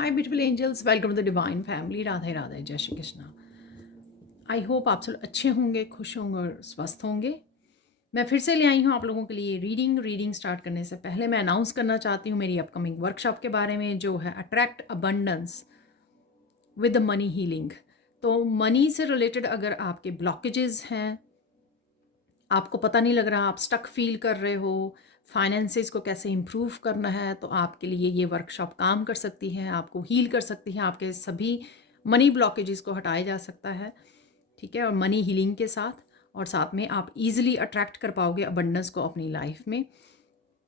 Hi beautiful angels, welcome to the divine family. Radhe Radhe, जय Shri Krishna. I hope आप सब अच्छे होंगे, खुश होंगे और स्वस्थ होंगे। मैं फिर से ले आई हूँ आप लोगों के लिए रीडिंग स्टार्ट करने से पहले मैं अनाउंस करना चाहती हूँ मेरी अपकमिंग वर्कशॉप के बारे में, जो है attract abundance with the money healing. तो मनी से रिलेटेड अगर आपके ब्लॉकेजेस हैं, आपको पता नहीं लग रहा, आप स्टक फील कर रहे हो, फाइनेंसेस को कैसे इम्प्रूव करना है, तो आपके लिए ये वर्कशॉप काम कर सकती है, आपको हील कर सकती है, आपके सभी मनी ब्लॉकेजेस को हटाया जा सकता है। ठीक है, और मनी हीलिंग के साथ, और साथ में आप इजीली अट्रैक्ट कर पाओगे अबंडेंस को अपनी लाइफ में।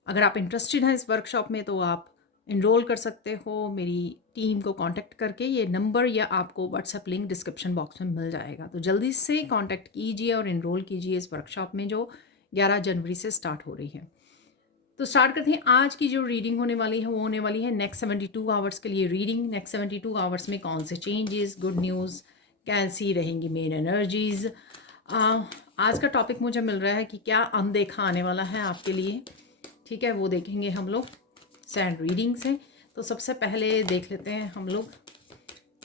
अगर आप इंटरेस्टेड हैं इस वर्कशॉप में तो आप इनरोल कर सकते हो मेरी टीम को कांटेक्ट करके। ये नंबर या आपको व्हाट्सएप लिंक डिस्क्रिप्शन बॉक्स में मिल जाएगा, तो जल्दी से कांटेक्ट कीजिए और इनरोल कीजिए इस वर्कशॉप में जो 11 जनवरी से स्टार्ट हो रही है। तो स्टार्ट करते हैं। आज की जो रीडिंग होने वाली है वो होने वाली है नेक्स्ट 72 आवर्स के लिए रीडिंग। नेक्स्ट 72 आवर्स में कौन से चेंजेस, गुड न्यूज़, कैसी रहेंगी मेन एनर्जीज। आज का टॉपिक मुझे मिल रहा है कि क्या अनदेखा आने वाला है आपके लिए। ठीक है, वो देखेंगे हम लोग सैंड रीडिंग से। तो सबसे पहले देख लेते हैं हम लोग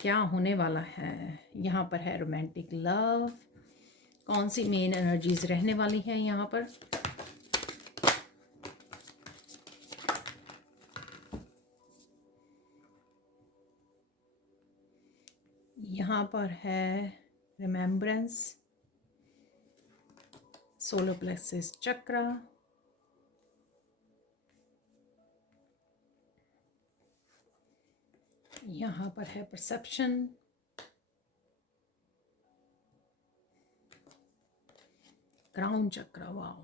क्या होने वाला है। यहाँ पर है रोमांटिक लव, कौन सी मेन एनर्जीज रहने वाली हैं यहाँ पर। यहाँ पर है रिमेम्बरेंस, सोलर प्लेक्सस चक्रा, यहाँ पर है परसेप्शन, क्राउन चक्रा। वाओ,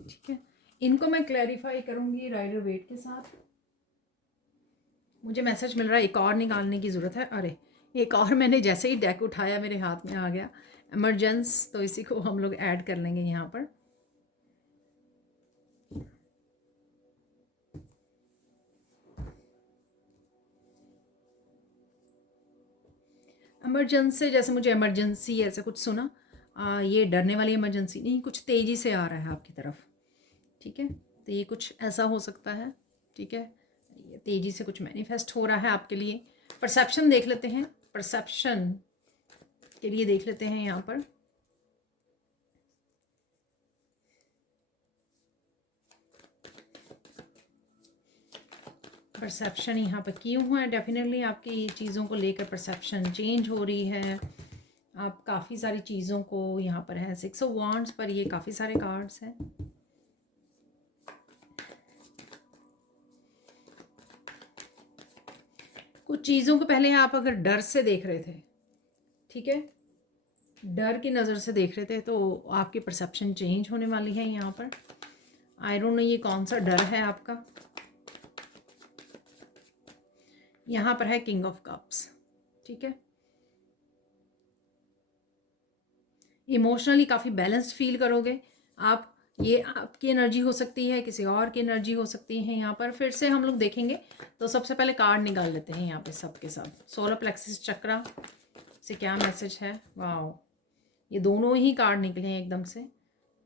ठीक है, इनको मैं क्लैरिफाई करूँगी राइडर वेट के साथ। मुझे मैसेज मिल रहा है एक और निकालने की ज़रूरत है। अरे, एक और मैंने जैसे ही डेक उठाया मेरे हाथ में आ गया इमरजेंस, तो इसी को हम लोग ऐड कर लेंगे यहाँ पर। इमरजेंसी, जैसे मुझे इमरजेंसी ऐसे कुछ सुना, ये डरने वाली इमरजेंसी नहीं, कुछ तेज़ी से आ रहा है आपकी तरफ। ठीक है, तो ये कुछ ऐसा हो सकता है। ठीक है, ये तेज़ी से कुछ मैनिफेस्ट हो रहा है आपके लिए। परसेप्शन देख लेते हैं, परसेप्शन के लिए देख लेते हैं यहाँ पर। परसेप्शन यहाँ पर क्यों हुआ है, डेफिनेटली आपकी चीज़ों को लेकर परसेप्शन चेंज हो रही है। आप काफ़ी सारी चीज़ों को यहाँ पर है 6 ऑफ वांड्स पर, ये काफ़ी सारे कार्ड्स हैं। कुछ चीज़ों को पहले आप अगर डर से देख रहे थे, ठीक है, डर की नज़र से देख रहे थे, तो आपकी परसेप्शन चेंज होने वाली है यहाँ पर। आई डोंट नो ये कौन सा डर है आपका। यहाँ पर है किंग ऑफ कप्स। ठीक है, इमोशनली काफ़ी बैलेंस्ड फील करोगे आप। ये आपकी एनर्जी हो सकती है, किसी और की एनर्जी हो सकती है। यहाँ पर फिर से हम लोग देखेंगे, तो सबसे पहले कार्ड निकाल लेते हैं यहाँ पे सब के सब। सोलर प्लेक्सिस चक्रा से क्या मैसेज है। वाओ, ये दोनों ही कार्ड निकले हैं एकदम से,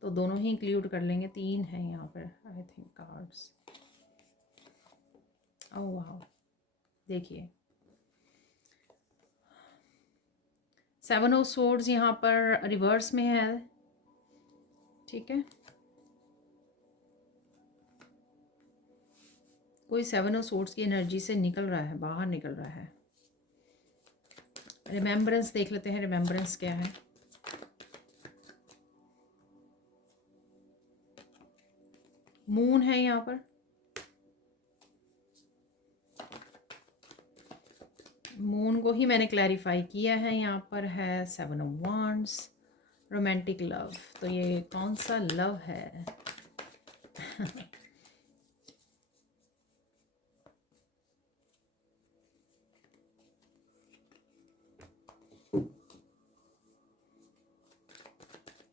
तो दोनों ही इंक्लूड कर लेंगे। 3 है यहाँ पर I think cards. Oh wow, देखिए 7 ऑफ सोर्ड्स यहाँ पर रिवर्स में है। ठीक है, कोई 7 ऑफ सोर्ड्स की एनर्जी से निकल रहा है, बाहर निकल रहा है। रिमेम्बरेंस देख लेते हैं, रिमेम्बरेंस क्या है। मून है यहाँ पर, मून को ही मैंने क्लैरिफाई किया है। यहाँ पर है 7 ऑफ वांड्स, रोमांटिक लव। तो ये कौन सा लव है?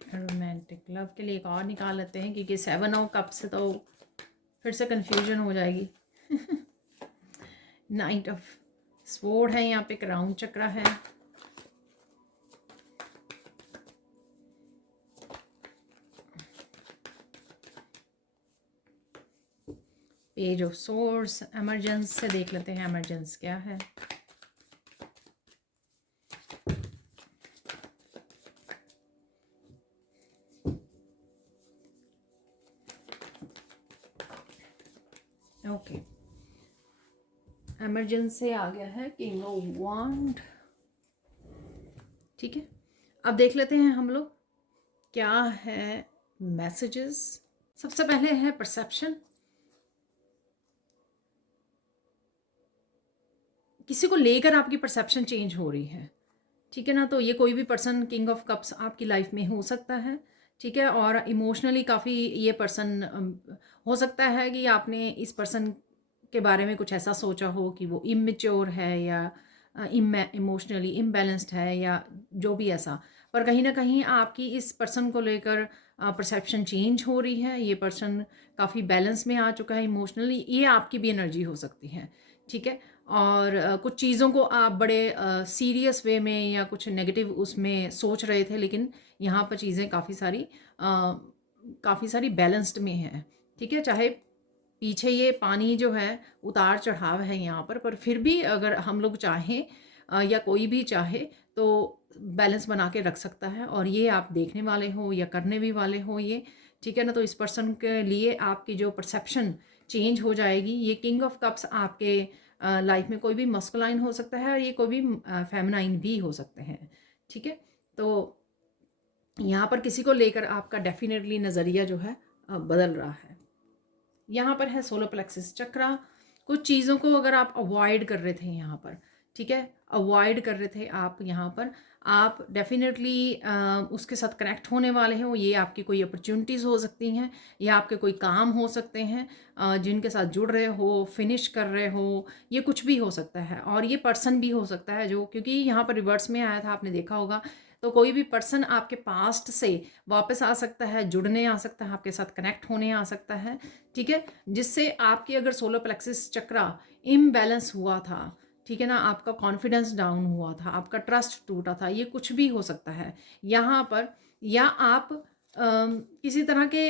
रोमांटिक लव के लिए एक और निकाल लेते हैं, क्योंकि 7 ऑफ कप से तो फिर से कंफ्यूजन हो जाएगी। नाइट ऑफ स्वॉर्ड है यहाँ पे, क्राउन चक्रा है। पेज ऑफ सोर्स, एमरजेंस से देख लेते हैं एमरजेंस क्या है। ओके, एमरजेंसी आ गया है किंग ऑफ वांड। ठीक है, अब देख लेते हैं हम लोग क्या है मैसेजेस। सबसे पहले है परसेप्शन। किसी को लेकर आपकी परसेप्शन चेंज हो रही है, ठीक है ना। तो ये कोई भी पर्सन किंग ऑफ कप्स आपकी लाइफ में हो सकता है, ठीक है। और इमोशनली काफ़ी ये पर्सन हो सकता है कि आपने इस पर्सन के बारे में कुछ ऐसा सोचा हो कि वो इमेच्योर है या इमोशनली इम्बैलेंस्ड है या जो भी ऐसा। पर कहीं ना कहीं आपकी इस पर्सन को लेकर परसेप्शन चेंज हो रही है। ये पर्सन काफ़ी बैलेंस में आ चुका है इमोशनली, ये आपकी भी एनर्जी हो सकती है, ठीक है। और कुछ चीज़ों को आप बड़े सीरियस वे में या कुछ नेगेटिव उसमें सोच रहे थे, लेकिन यहाँ पर चीज़ें काफ़ी सारी बैलेंस्ड में हैं, ठीक है। चाहे पीछे ये पानी जो है उतार चढ़ाव है यहाँ पर फिर भी अगर हम लोग चाहें या कोई भी चाहे तो बैलेंस बना के रख सकता है। और ये आप देखने वाले हो या करने भी वाले हो ये, ठीक है ना। तो इस पर्सन के लिए आपकी जो परसेप्शन चेंज हो जाएगी। ये किंग ऑफ कप्स आपके लाइफ में कोई भी मस्कुलाइन हो सकता है और ये कोई भी फेमिनाइन भी हो सकते हैं, ठीक है। तो यहाँ पर किसी को लेकर आपका डेफिनेटली नज़रिया जो है बदल रहा है। यहाँ पर है सोलर प्लेक्सिस चक्रा। कुछ चीज़ों को अगर आप अवॉइड कर रहे थे यहाँ पर, ठीक है, अवॉइड कर रहे थे आप यहाँ पर, आप डेफिनेटली उसके साथ कनेक्ट होने वाले हो। ये आपकी कोई अपॉर्चुनिटीज़ हो सकती हैं या आपके कोई काम हो सकते हैं जिनके साथ जुड़ रहे हो, फिनिश कर रहे हो, ये कुछ भी हो सकता है। और ये पर्सन भी हो सकता है जो, क्योंकि यहाँ पर रिवर्स में आया था आपने देखा होगा। तो कोई भी पर्सन आपके पास्ट से वापस आ सकता है, जुड़ने आ सकता है, आपके साथ कनेक्ट होने आ सकता है, ठीक है। जिससे आपकी अगर सोलर प्लेक्सिस चक्रा इम्बैलेंस हुआ था, ठीक है ना, आपका कॉन्फिडेंस डाउन हुआ था, आपका ट्रस्ट टूटा था, ये कुछ भी हो सकता है यहाँ पर। या आप किसी तरह के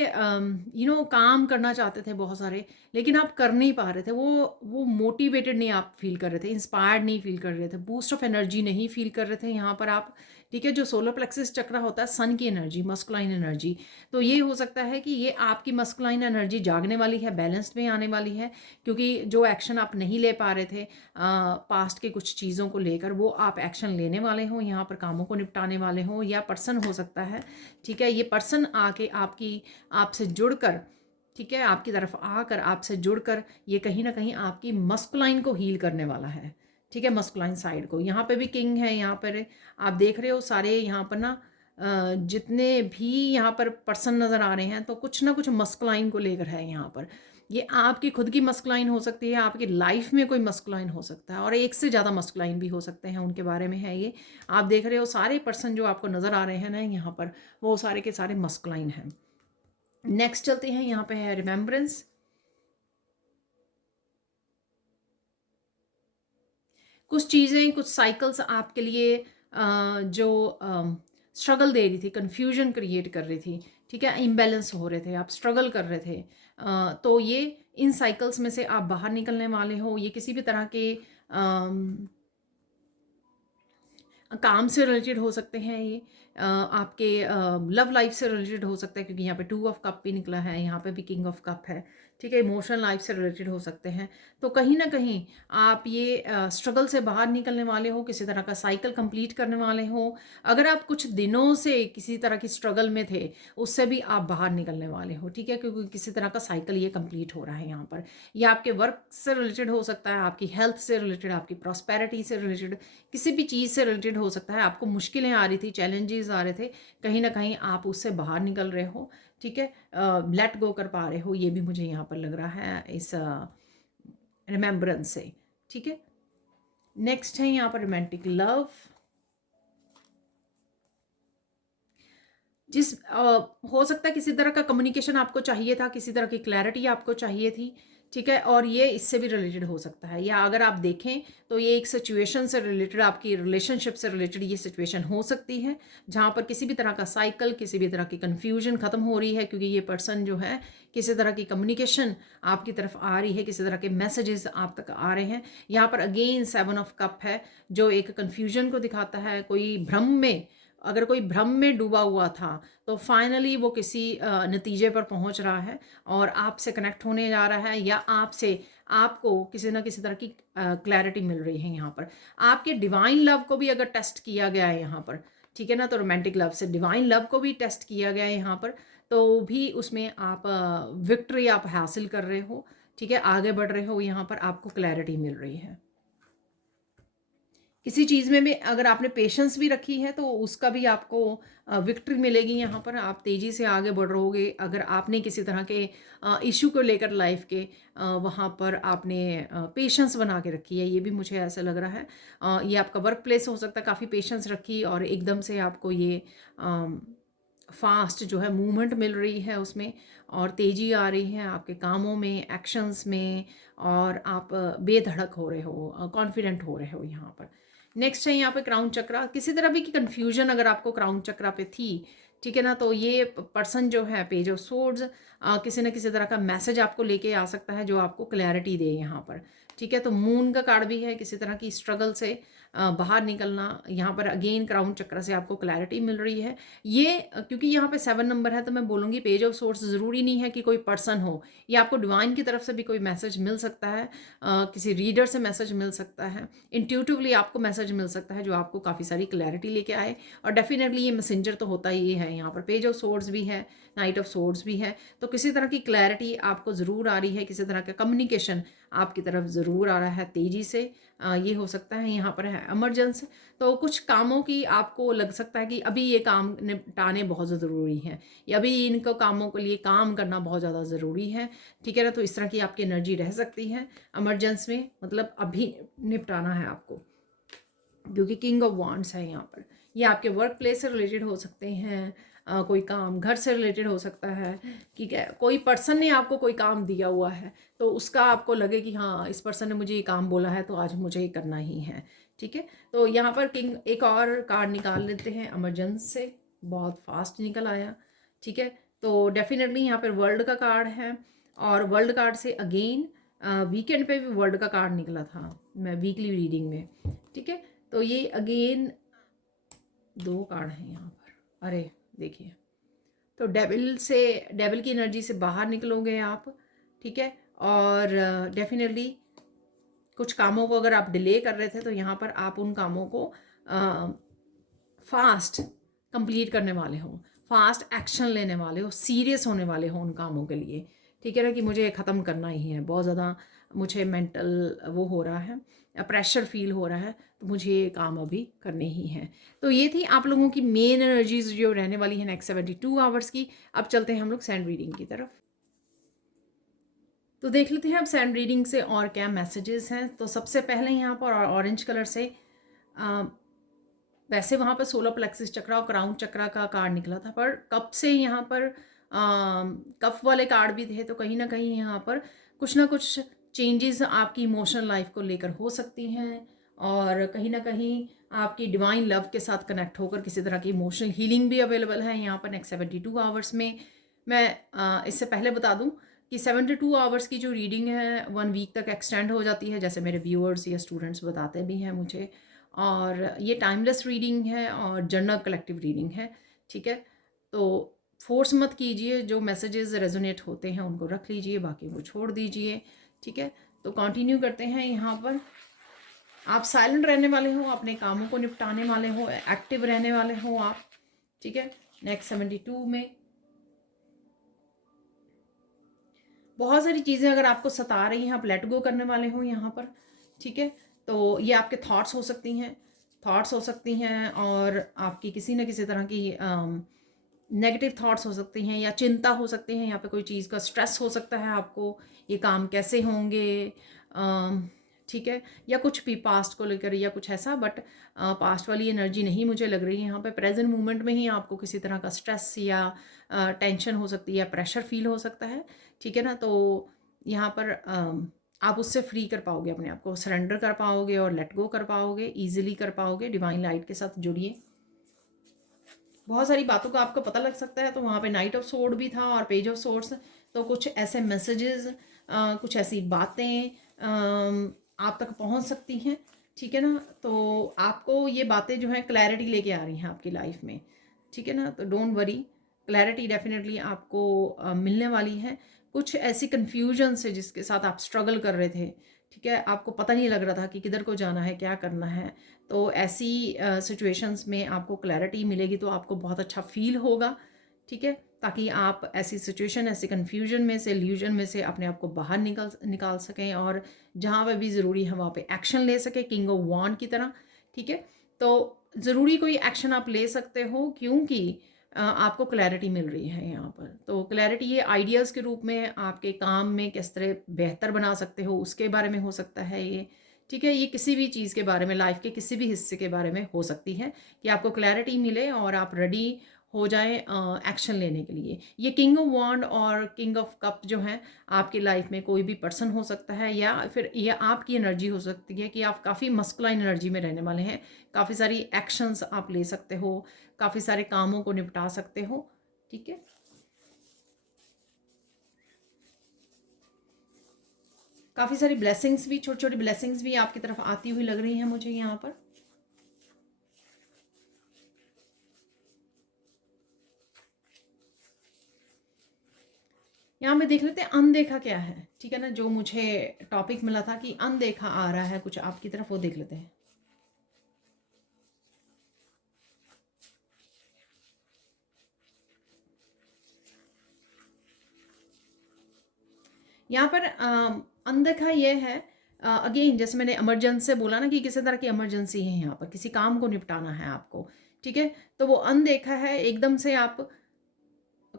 काम करना चाहते थे बहुत सारे, लेकिन आप कर नहीं पा रहे थे। वो मोटिवेटेड नहीं आप फील कर रहे थे, इंस्पायर्ड नहीं फील कर रहे थे, बूस्ट ऑफ एनर्जी नहीं फील कर रहे थे यहाँ पर आप, ठीक है। जो सोलर प्लेक्सिस चक्रा होता है सन की एनर्जी, मस्कुलाइन एनर्जी। तो ये हो सकता है कि ये आपकी मस्कुलाइन एनर्जी जागने वाली है, बैलेंस्ड में आने वाली है। क्योंकि जो एक्शन आप नहीं ले पा रहे थे पास्ट के कुछ चीज़ों को लेकर, वो आप एक्शन लेने वाले हो, यहाँ पर कामों को निपटाने वाले हो। या पर्सन हो सकता है, ठीक है, ये पर्सन आके आपसे जुड़कर, ठीक है, आपकी तरफ आकर आपसे जुड़कर ये कहीं ना कहीं आपकी मस्कुलाइन को हील करने वाला है, ठीक है, मस्कुलाइन साइड को। यहाँ पे भी किंग है, यहाँ पर आप देख रहे हो सारे यहाँ पर ना जितने भी यहाँ पर पर्सन नज़र आ रहे हैं तो कुछ ना कुछ मस्कुलाइन को लेकर है यहाँ पर। ये आपकी खुद की मस्कुलाइन हो सकती है, आपकी लाइफ में कोई मस्कुलाइन हो सकता है, और एक से ज़्यादा मस्कुलाइन भी हो सकते हैं, उनके बारे में है ये। आप देख रहे हो सारे पर्सन जो आपको नज़र आ रहे हैं ना यहाँ पर, वो सारे के सारे मस्कुलाइन हैं। नेक्स्ट चलते हैं, यहाँ पे है रिमेम्बरेंस। कुछ चीज़ें, कुछ साइकिल्स आपके लिए जो स्ट्रगल दे रही थी, कन्फ्यूजन क्रिएट कर रही थी, ठीक है, इम्बैलेंस हो रहे थे, आप स्ट्रगल कर रहे थे। तो ये इन साइकिल्स में से आप बाहर निकलने वाले हो। ये किसी भी तरह के काम से रिलेटेड हो सकते हैं, ये आपके लव लाइफ से रिलेटेड हो सकता है, क्योंकि यहाँ पे 2 ऑफ कप भी निकला है, यहाँ पे भी किंग ऑफ कप है, ठीक है। इमोशनल लाइफ से रिलेटेड हो सकते हैं। तो कहीं ना कहीं आप ये स्ट्रगल से बाहर निकलने वाले हो, किसी तरह का साइकिल कंप्लीट करने वाले हो। अगर आप कुछ दिनों से किसी तरह की स्ट्रगल में थे, उससे भी आप बाहर निकलने वाले हो, ठीक है, क्योंकि किसी तरह का साइकिल ये कंप्लीट हो रहा है यहाँ पर। ये आपके वर्क से रिलेटेड हो सकता है, आपकी हेल्थ से रिलेटेड, आपकी प्रॉस्पेरिटी से रिलेटेड, किसी भी चीज़ से रिलेटेड हो सकता है। आपको मुश्किलें आ रही थी, चैलेंजेस आ रहे थे, कहीं ना कहीं आप उससे बाहर निकल रहे हो, ठीक है, लेट गो कर पा रहे हो। ये भी मुझे यहाँ पर लग रहा है इस रिमेम्बरेंस से, ठीक है। नेक्स्ट है यहाँ पर रोमांटिक लव। हो सकता है किसी तरह का कम्युनिकेशन आपको चाहिए था, किसी तरह की क्लैरिटी आपको चाहिए थी, ठीक है, और ये इससे भी रिलेटेड हो सकता है, या अगर आप देखें तो ये एक सिचुएशन से रिलेटेड, आपकी रिलेशनशिप से रिलेटेड ये सिचुएशन हो सकती है, जहाँ पर किसी भी तरह का साइकिल, किसी भी तरह की कन्फ्यूजन ख़त्म हो रही है, क्योंकि ये पर्सन जो है किसी तरह की कम्युनिकेशन आपकी तरफ आ रही है, किसी तरह के मैसेजेस आप तक आ रहे हैं। यहाँ पर अगेन 7 ऑफ कप है, जो एक कन्फ्यूजन को दिखाता है। कोई भ्रम में, अगर कोई भ्रम में डूबा हुआ था तो फाइनली वो किसी नतीजे पर पहुंच रहा है और आपसे कनेक्ट होने जा रहा है, या आपसे आपको किसी ना किसी तरह की क्लैरिटी मिल रही है। यहाँ पर आपके डिवाइन लव को भी अगर टेस्ट किया गया है यहाँ पर, ठीक है ना, तो रोमांटिक लव से डिवाइन लव को भी टेस्ट किया गया है यहाँ पर, तो भी उसमें आप विक्ट्री आप हासिल कर रहे हो, ठीक है, आगे बढ़ रहे हो, यहाँ पर आपको क्लैरिटी मिल रही है। किसी चीज़ में भी अगर आपने पेशेंस भी रखी है तो उसका भी आपको विक्ट्री मिलेगी। यहाँ पर आप तेज़ी से आगे बढ़ रहोगे। अगर आपने किसी तरह के इशू को लेकर लाइफ के वहाँ पर आपने पेशेंस बना के रखी है, ये भी मुझे ऐसा लग रहा है। ये आपका वर्क प्लेस हो सकता है, काफ़ी पेशेंस रखी और एकदम से आपको ये फास्ट जो है मूवमेंट मिल रही है उसमें, और तेज़ी आ रही है आपके कामों में, एक्शंस में, और आप बेधड़क हो रहे हो, कॉन्फिडेंट हो रहे हो यहाँ पर। नेक्स्ट है यहाँ पे क्राउन चक्रा। किसी तरह भी की कन्फ्यूजन अगर आपको क्राउन चक्रा पे थी, ठीक है ना, तो ये पर्सन जो है पेज ऑफ सोर्ड्स किसी न किसी तरह का मैसेज आपको लेके आ सकता है जो आपको क्लैरिटी दे यहाँ पर, ठीक है। तो मून का कार्ड भी है, किसी तरह की स्ट्रगल से बाहर निकलना। यहाँ पर अगेन क्राउन चक्र से आपको क्लैरिटी मिल रही है। ये क्योंकि यहाँ पे 7 नंबर है तो मैं बोलूँगी पेज ऑफ सोर्स ज़रूरी नहीं है कि कोई पर्सन हो, ये आपको डिवाइन की तरफ से भी कोई मैसेज मिल सकता है, किसी रीडर से मैसेज मिल सकता है, इंट्यूटिवली आपको मैसेज मिल सकता है जो आपको काफ़ी सारी क्लैरिटी लेके आए। और डेफिनेटली ये मैसेंजर तो होता ही है। यहाँ पर पेज ऑफ सोर्ड्स भी है, नाइट ऑफ सोर्ड्स भी है, तो किसी तरह की क्लैरिटी आपको ज़रूर आ रही है, किसी तरह का कम्युनिकेशन आपकी तरफ ज़रूर आ रहा है तेज़ी से। ये हो सकता है। यहाँ पर है इमरजेंसी, तो कुछ कामों की आपको लग सकता है कि अभी ये काम निपटाने बहुत ज़रूरी हैं, या अभी इनको कामों के लिए काम करना बहुत ज़्यादा ज़रूरी है, ठीक है ना। तो इस तरह की आपकी एनर्जी रह सकती है इमरजेंसी में, मतलब अभी निपटाना है आपको, क्योंकि किंग ऑफ वांड्स है यहाँ पर। ये आपके वर्क प्लेस से रिलेटेड हो सकते हैं, कोई काम घर से रिलेटेड हो सकता है, ठीक है। कोई पर्सन ने आपको कोई काम दिया हुआ है तो उसका आपको लगे कि हाँ इस पर्सन ने मुझे ये काम बोला है तो आज मुझे ये करना ही है, ठीक है। तो यहाँ पर किंग एक और कार्ड निकाल लेते हैं इमरजेंसी से, बहुत फास्ट निकल आया, ठीक है। तो डेफिनेटली यहाँ पर वर्ल्ड का कार्ड है, और वर्ल्ड कार्ड से अगेन वीकेंड पे भी वर्ल्ड का कार्ड निकला था मैं वीकली रीडिंग में, ठीक है। तो ये अगेन 2 कार्ड हैं यहाँ पर, अरे देखिए, तो डेविल की एनर्जी से बाहर निकलोगे आप, ठीक है। और डेफिनेटली कुछ कामों को अगर आप डिले कर रहे थे तो यहाँ पर आप उन कामों को फास्ट कंप्लीट करने वाले हो, फास्ट एक्शन लेने वाले हो, सीरियस होने वाले हो उन कामों के लिए, ठीक है ना, कि मुझे ख़त्म करना ही है, बहुत ज़्यादा मुझे मेंटल वो हो रहा है, प्रेशर फील हो रहा है, तो मुझे ये काम अभी करने ही है। तो ये थी आप लोगों की मेन एनर्जीज जो रहने वाली है नेक्स्ट 72 आवर्स की। अब चलते हैं हम लोग सैंड रीडिंग की तरफ। तो देख लेते हैं अब सैंड रीडिंग से और क्या मैसेजेस हैं। तो सबसे पहले यहाँ पर ऑरेंज कलर से वैसे वहाँ पर सोलर प्लेक्सिस चक्रा और क्राउन चक्रा का कार्ड निकला था, पर कप से यहाँ पर कफ वाले कार्ड भी थे, तो कहीं ना कहीं यहाँ पर कुछ ना कुछ चेंजेस आपकी इमोशनल लाइफ को लेकर हो सकती हैं, और कहीं ना कहीं आपकी डिवाइन लव के साथ कनेक्ट होकर किसी तरह की इमोशनल हीलिंग भी अवेलेबल है यहाँ पर नेक्स्ट 72 आवर्स में। मैं इससे पहले बता दूं कि 72 आवर्स की जो रीडिंग है 1 वीक तक एक्सटेंड हो जाती है, जैसे मेरे व्यूअर्स या स्टूडेंट्स बताते भी हैं मुझे, और ये टाइमलेस रीडिंग है और जर्नल कलेक्टिव रीडिंग है, ठीक है। तो फोर्स मत कीजिए, जो मैसेजेस रेजोनेट होते हैं उनको रख लीजिए, बाकी वो छोड़ दीजिए, ठीक है। तो कंटिन्यू करते हैं। यहाँ पर आप साइलेंट रहने वाले हो, अपने कामों को निपटाने वाले हो, एक्टिव रहने वाले हो आप, ठीक है। नेक्स्ट 72 में बहुत सारी चीज़ें अगर आपको सता रही हैं, आप लेट गो करने वाले हो यहाँ पर, ठीक है। तो ये आपके थॉट्स हो सकती हैं, और आपकी किसी न किसी तरह की नेगेटिव थॉट्स हो सकती हैं, या चिंता हो सकती है, यहाँ पे कोई चीज़ का स्ट्रेस हो सकता है आपको, ये काम कैसे होंगे, ठीक है, या कुछ भी पास्ट को लेकर या कुछ ऐसा। बट पास्ट वाली एनर्जी नहीं मुझे लग रही है यहाँ पे। प्रेजेंट मोमेंट में ही आपको किसी तरह का स्ट्रेस या टेंशन हो सकती है, या प्रेशर फील हो सकता है, ठीक है ना। तो यहाँ पर आप उससे फ्री कर पाओगे, अपने आप को सरेंडर कर पाओगे और लेट गो कर पाओगे, ईजिली कर पाओगे। डिवाइन लाइट के साथ जुड़िए। बहुत सारी बातों का आपको पता लग सकता है। तो वहाँ पे नाइट ऑफ सोर्ड भी था और पेज ऑफ सोर्ड्स। तो कुछ ऐसे मैसेजेस, कुछ ऐसी बातें आप तक पहुँच सकती हैं, ठीक है ना। तो आपको ये बातें जो हैं क्लैरिटी लेके आ रही हैं आपकी लाइफ में, ठीक है ना। तो डोंट वरी, क्लैरिटी डेफिनेटली आपको मिलने वाली है। कुछ ऐसी कन्फ्यूजन से जिसके साथ आप स्ट्रगल कर रहे थे, ठीक है, आपको पता नहीं लग रहा था कि किधर को जाना है, क्या करना है, तो ऐसी सिचुएशंस में आपको क्लैरिटी मिलेगी तो आपको बहुत अच्छा फील होगा, ठीक है। ताकि आप ऐसी सिचुएशन, ऐसे कन्फ्यूजन में से, इल्यूजन में से अपने आप को बाहर निकाल सकें और जहाँ पे भी ज़रूरी है वहाँ पे एक्शन ले सकें, किंग ऑफ वॉन्ड की तरह, ठीक है। तो ज़रूरी कोई एक्शन आप ले सकते हो क्योंकि आपको क्लैरिटी मिल रही है यहाँ पर। तो क्लैरिटी ये आइडियाज़ के रूप में आपके काम में किस तरह बेहतर बना सकते हो उसके बारे में हो सकता है ये, ठीक है। ये किसी भी चीज़ के बारे में, लाइफ के किसी भी हिस्से के बारे में हो सकती है कि आपको क्लैरिटी मिले और आप रेडी हो जाए एक्शन लेने के लिए। ये किंग ऑफ वॉन्ड और किंग ऑफ कप जो हैं, आपकी लाइफ में कोई भी पर्सन हो सकता है या फिर ये आपकी एनर्जी हो सकती है कि आप काफ़ी मस्कुलाइन एनर्जी में रहने वाले हैं। काफ़ी सारी एक्शंस आप ले सकते हो, काफ़ी सारे कामों को निपटा सकते हो, ठीक है। काफ़ी सारी ब्लेसिंग्स भी, छोटी छोटी ब्लेसिंग्स भी आपकी तरफ आती हुई लग रही हैं मुझे यहाँ पर। यहाँ पे देख लेते हैं अनदेखा क्या है, ठीक है ना। जो मुझे टॉपिक मिला था कि अनदेखा आ रहा है कुछ आपकी तरफ, वो देख लेते हैं। यहाँ पर अनदेखा ये है, अगेन जैसे मैंने इमरजेंसी से बोला ना कि किसी तरह की इमरजेंसी है यहाँ पर, किसी काम को निपटाना है आपको, ठीक है। तो वो अनदेखा है, एकदम से आप,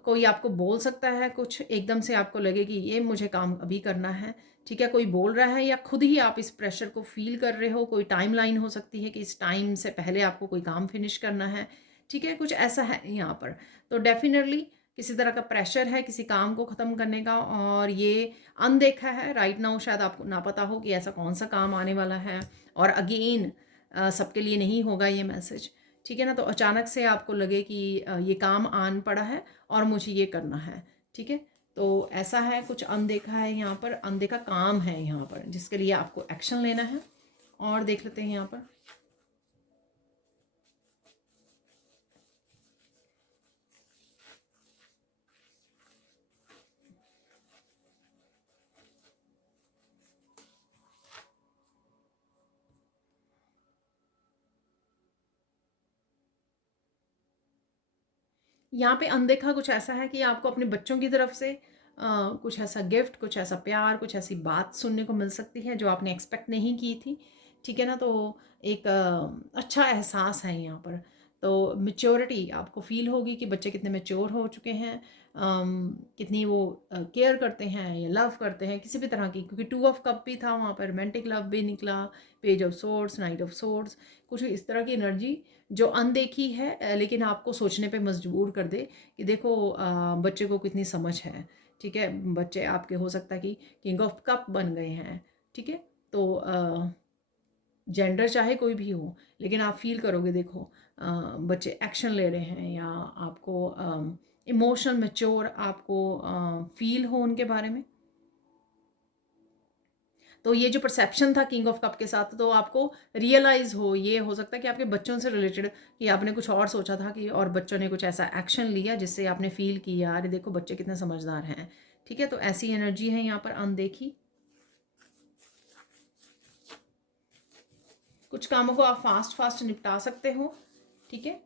कोई आपको बोल सकता है कुछ, एकदम से आपको लगे कि ये मुझे काम अभी करना है, ठीक है। कोई बोल रहा है या खुद ही आप इस प्रेशर को फील कर रहे हो। कोई टाइम लाइन हो सकती है कि इस टाइम से पहले आपको कोई काम फिनिश करना है, ठीक है। कुछ ऐसा है यहाँ पर। तो डेफिनेटली किसी तरह का प्रेशर है किसी काम को ख़त्म करने का और ये अनदेखा है राइट नाउ। शायद आपको ना पता हो कि ऐसा कौन सा काम आने वाला है और अगेन सबके लिए नहीं होगा ये मैसेज, ठीक है ना। तो अचानक से आपको लगे कि ये काम आन पड़ा है और मुझे ये करना है, ठीक है। तो ऐसा है, कुछ अनदेखा है यहाँ पर, अनदेखा काम है यहाँ पर जिसके लिए आपको एक्शन लेना है। और देख लेते हैं यहाँ पर यहाँ पे अनदेखा कुछ ऐसा है कि आपको अपने बच्चों की तरफ से कुछ ऐसा गिफ्ट, कुछ ऐसा प्यार, कुछ ऐसी बात सुनने को मिल सकती है जो आपने एक्सपेक्ट नहीं की थी, ठीक है ना। तो एक अच्छा एहसास है यहाँ पर। तो मेच्योरिटी आपको फील होगी कि बच्चे कितने मेच्योर हो चुके हैं, कितनी वो केयर करते हैं या लव करते हैं किसी भी तरह की, क्योंकि टू ऑफ कप भी था वहाँ पर, रोमांटिक लव भी निकला, page of swords, night of swords, कुछ इस तरह की एनर्जी जो अनदेखी है लेकिन आपको सोचने पे मजबूर कर दे कि देखो बच्चे को कितनी समझ है, ठीक है। बच्चे आपके हो सकता है कि किंग ऑफ कप बन गए हैं, ठीक है। तो जेंडर चाहे कोई भी हो, लेकिन आप फील करोगे देखो बच्चे एक्शन ले रहे हैं या आपको इमोशनल मैच्योर आपको फील हो उनके बारे में। तो ये जो परसेप्शन था किंग ऑफ कप के साथ, तो आपको रियलाइज़ हो, ये हो सकता है कि आपके बच्चों से रिलेटेड कि आपने कुछ और सोचा था कि और बच्चों ने कुछ ऐसा एक्शन लिया जिससे आपने फील किया यार देखो बच्चे कितने समझदार हैं, ठीक है। तो ऐसी एनर्जी है यहाँ पर अनदेखी। कुछ कामों को आप फास्ट फास्ट निपटा सकते हो, ठीक है।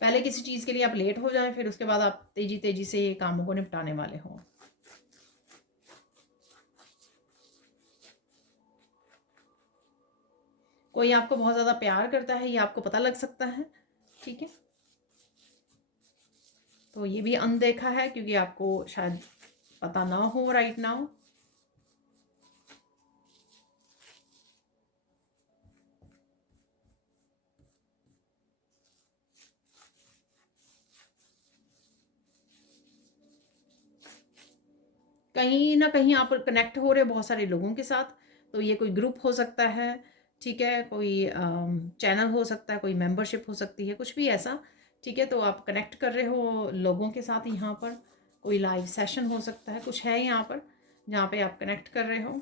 पहले किसी चीज़ के लिए आप लेट हो जाएं, फिर उसके बाद आप तेजी तेजी से ये कामों को निपटाने वाले हों। कोई आपको बहुत ज़्यादा प्यार करता है ये आपको पता लग सकता है, ठीक है। तो ये भी अनदेखा है क्योंकि आपको शायद पता ना हो राइट नाउ। कहीं ना कहीं आप कनेक्ट हो रहे हो बहुत सारे लोगों के साथ। तो ये कोई ग्रुप हो सकता है, ठीक है, कोई चैनल हो सकता है, कोई मेंबरशिप हो सकती है, कुछ भी ऐसा, ठीक है। तो आप कनेक्ट कर रहे हो लोगों के साथ यहाँ पर, कोई लाइव सेशन हो सकता है, कुछ है यहाँ पर जहाँ पे आप कनेक्ट कर रहे हो।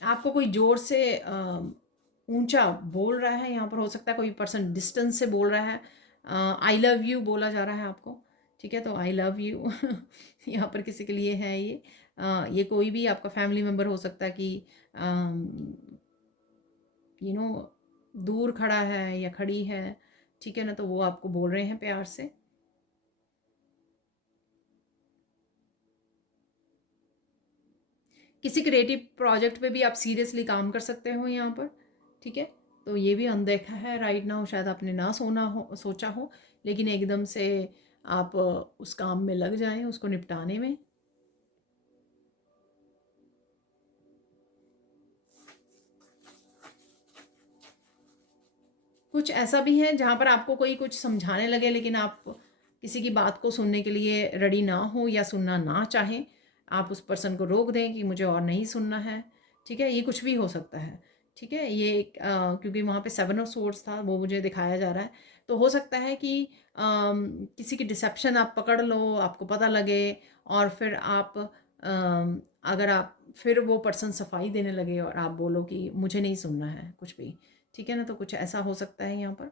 आपको कोई ज़ोर से ऊंचा बोल रहा है यहाँ पर, हो सकता है कोई पर्सन डिस्टेंस से बोल रहा है, आई लव यू बोला जा रहा है आपको, ठीक है। तो आई लव यू यहाँ पर किसी के लिए है ये। ये कोई भी आपका फैमिली मेम्बर हो सकता है कि यू नो दूर खड़ा है या खड़ी है, ठीक है ना, तो वो आपको बोल रहे हैं प्यार से। किसी क्रिएटिव प्रोजेक्ट पे भी आप सीरियसली काम कर सकते हो यहाँ पर, ठीक है। तो ये भी अनदेखा है राइट नाउ, शायद आपने ना सोचा हो, लेकिन एकदम से आप उस काम में लग जाएं, उसको निपटाने में। कुछ ऐसा भी है जहाँ पर आपको कोई कुछ समझाने लगे, लेकिन आप किसी की बात को सुनने के लिए रेडी ना हो या सुनना ना चाहें, आप उस पर्सन को रोक दें कि मुझे और नहीं सुनना है, ठीक है। ये कुछ भी हो सकता है, ठीक है। ये क्योंकि वहाँ पे 7 ऑफ सोर्ड्स था, वो मुझे दिखाया जा रहा है। तो हो सकता है कि किसी की डिसेप्शन आप पकड़ लो, आपको पता लगे, और फिर आप अगर आप फिर वो पर्सन सफाई देने लगे और आप बोलो कि मुझे नहीं सुनना है कुछ भी, ठीक है ना। तो कुछ ऐसा हो सकता है यहाँ पर।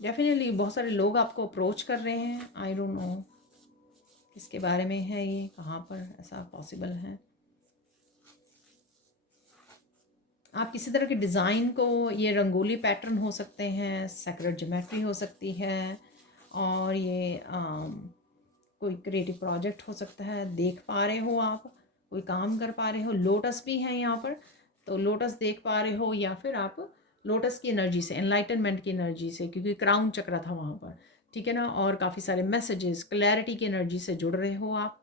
डेफिनेटली बहुत सारे लोग आपको अप्रोच कर रहे हैं, आई डोंट नो किसके बारे में है ये, कहाँ पर ऐसा पॉसिबल है। आप किसी तरह के डिज़ाइन को, ये रंगोली पैटर्न हो सकते हैं, सेक्रेट ज्योमेट्री हो सकती है, और ये कोई क्रिएटिव प्रोजेक्ट हो सकता है, देख पा रहे हो आप, कोई काम कर पा रहे हो। लोटस भी है यहाँ पर, तो लोटस देख पा रहे हो, या फिर आप लोटस की एनर्जी से, एनलाइटनमेंट की एनर्जी से, क्योंकि क्राउन चक्र था वहाँ पर, ठीक है ना, और काफ़ी सारे मैसेजेस, क्लैरिटी की एनर्जी से जुड़ रहे हो आप।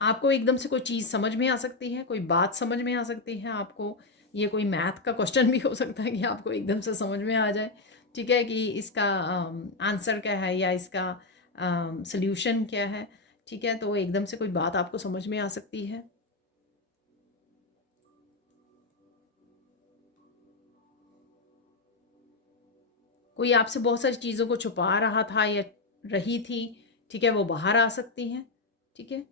आपको एकदम से कोई चीज़ समझ में आ सकती है, कोई बात समझ में आ सकती है आपको। ये कोई मैथ का क्वेश्चन भी हो सकता है कि आपको एकदम से समझ में आ जाए, ठीक है, कि इसका आंसर क्या है या इसका सल्यूशन क्या है, ठीक है। तो एकदम से कोई बात आपको समझ में आ सकती है। कोई आपसे बहुत सारी चीज़ों को छुपा रहा था या रही थी, ठीक है, वो बाहर आ सकती हैं, ठीक है,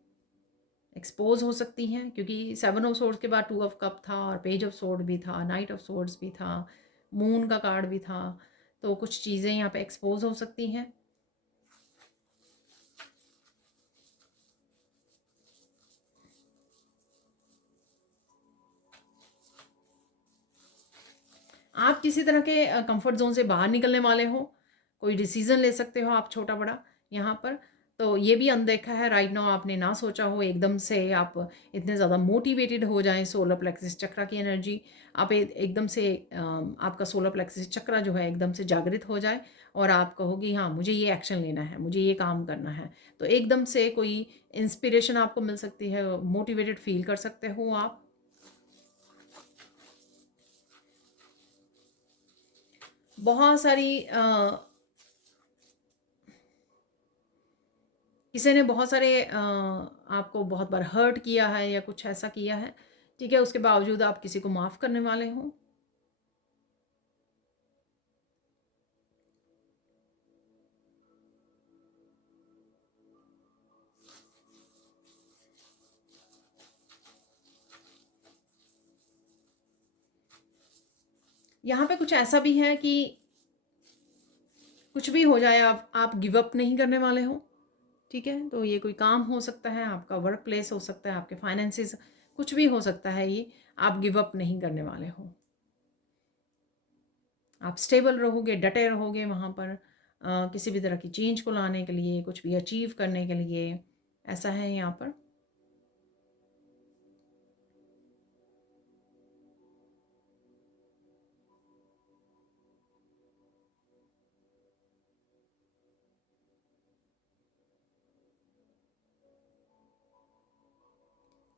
एक्सपोज हो सकती हैं, क्योंकि 7 ऑफ सोर्ड्स के बाद 2 ऑफ कप था, और पेज ऑफ सोर्ड भी था, नाइट ऑफ सोर्ड्स भी था, मून का कार्ड भी था। तो कुछ चीज़ें यहाँ पे एक्सपोज हो सकती हैं। आप किसी तरह के कंफर्ट जोन से बाहर निकलने वाले हो, कोई डिसीजन ले सकते हो आप छोटा बड़ा यहाँ पर। तो ये भी अनदेखा है राइट नाउ, आपने ना सोचा हो एकदम से आप इतने ज़्यादा मोटिवेटेड हो जाएं, सोलर प्लेक्सिस चक्र की एनर्जी, आप एकदम से आपका सोलर प्लेक्सिस चक्र जो है एकदम से जागृत हो जाए, और आप कहो कि हाँ मुझे ये एक्शन लेना है, मुझे ये काम करना है। तो एकदम से कोई इंस्पिरेशन आपको मिल सकती है, मोटिवेटेड फील कर सकते हो आप। बहुत सारी किसी ने बहुत सारे आपको बहुत बार हर्ट किया है या कुछ ऐसा किया है, ठीक है, उसके बावजूद आप किसी को माफ़ करने वाले हो। यहाँ पे कुछ ऐसा भी है कि कुछ भी हो जाए, आप गिव अप नहीं करने वाले हो, ठीक है। तो ये कोई काम हो सकता है, आपका वर्क प्लेस हो सकता है, आपके फाइनेंसिस, कुछ भी हो सकता है, ये आप गिव अप नहीं करने वाले हो। आप स्टेबल रहोगे, डटे रहोगे वहाँ पर, किसी भी तरह की चेंज को लाने के लिए, कुछ भी अचीव करने के लिए, ऐसा है यहाँ पर।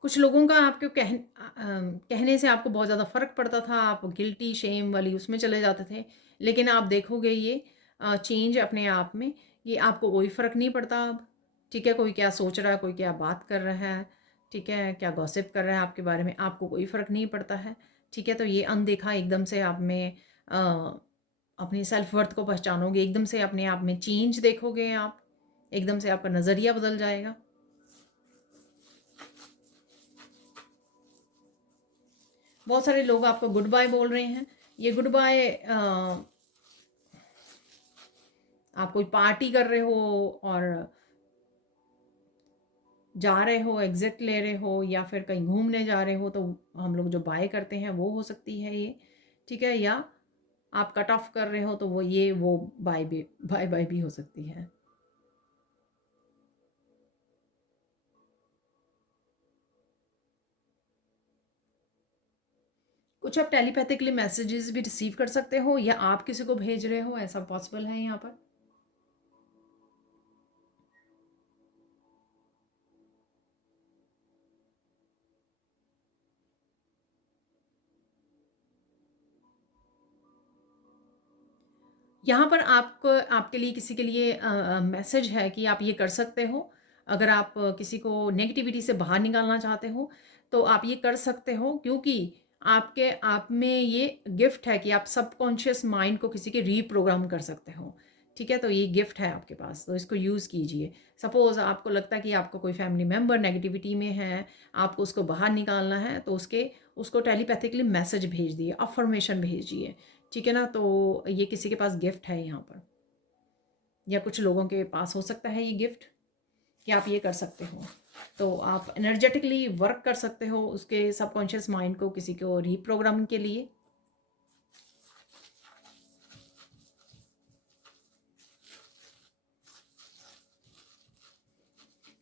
कुछ लोगों का आपको कहने से आपको बहुत ज़्यादा फ़र्क पड़ता था, आप गिल्टी शेम वाली उसमें चले जाते थे। लेकिन आप देखोगे ये चेंज अपने आप में, ये आपको कोई फ़र्क नहीं पड़ता अब, ठीक है? कोई क्या सोच रहा है, कोई क्या बात कर रहा है, ठीक है? क्या गॉसिप कर रहा है आपके बारे में, आपको कोई फ़र्क नहीं पड़ता है, ठीक है? तो ये अनदेखा एकदम से आप में अपनी सेल्फ वर्थ को पहचानोगे, एकदम से अपने आप में चेंज देखोगे आप, एकदम से आपका नज़रिया बदल जाएगा। बहुत सारे लोग आपको गुड बाय बोल रहे हैं। ये गुड बाय आप कोई पार्टी कर रहे हो और जा रहे हो, एग्जिट ले रहे हो या फिर कहीं घूमने जा रहे हो, तो हम लोग जो बाय करते हैं वो हो सकती है ये, ठीक है? या आप कट ऑफ कर रहे हो तो वो बाय बाय भी हो सकती है। कुछ आप टेलीपैथिकली मैसेजेस भी रिसीव कर सकते हो या आप किसी को भेज रहे हो, ऐसा पॉसिबल है यहाँ पर। यहाँ पर आपको आपके लिए किसी के लिए मैसेज है कि आप ये कर सकते हो। अगर आप किसी को नेगेटिविटी से बाहर निकालना चाहते हो, तो आप ये कर सकते हो, क्योंकि आपके आप में ये गिफ्ट है कि आप सबकॉन्शियस माइंड को किसी के रीप्रोग्राम कर सकते हो। ठीक है? तो ये गिफ्ट है आपके पास, तो इसको यूज़ कीजिए। सपोज़ आपको लगता है कि आपका कोई फैमिली मेंबर नेगेटिविटी में है, आपको उसको बाहर निकालना है, तो उसको टेलीपैथिकली मैसेज भेज दिए, अफ़र्मेशन भेजिए। ठीक है ना? तो ये किसी के पास गिफ्ट है यहाँ पर, या कुछ लोगों के पास हो सकता है ये गिफ्ट कि आप ये कर सकते हो। तो आप एनर्जेटिकली वर्क कर सकते हो उसके सबकॉन्शियस माइंड को किसी को रीप्रोग्राम के लिए।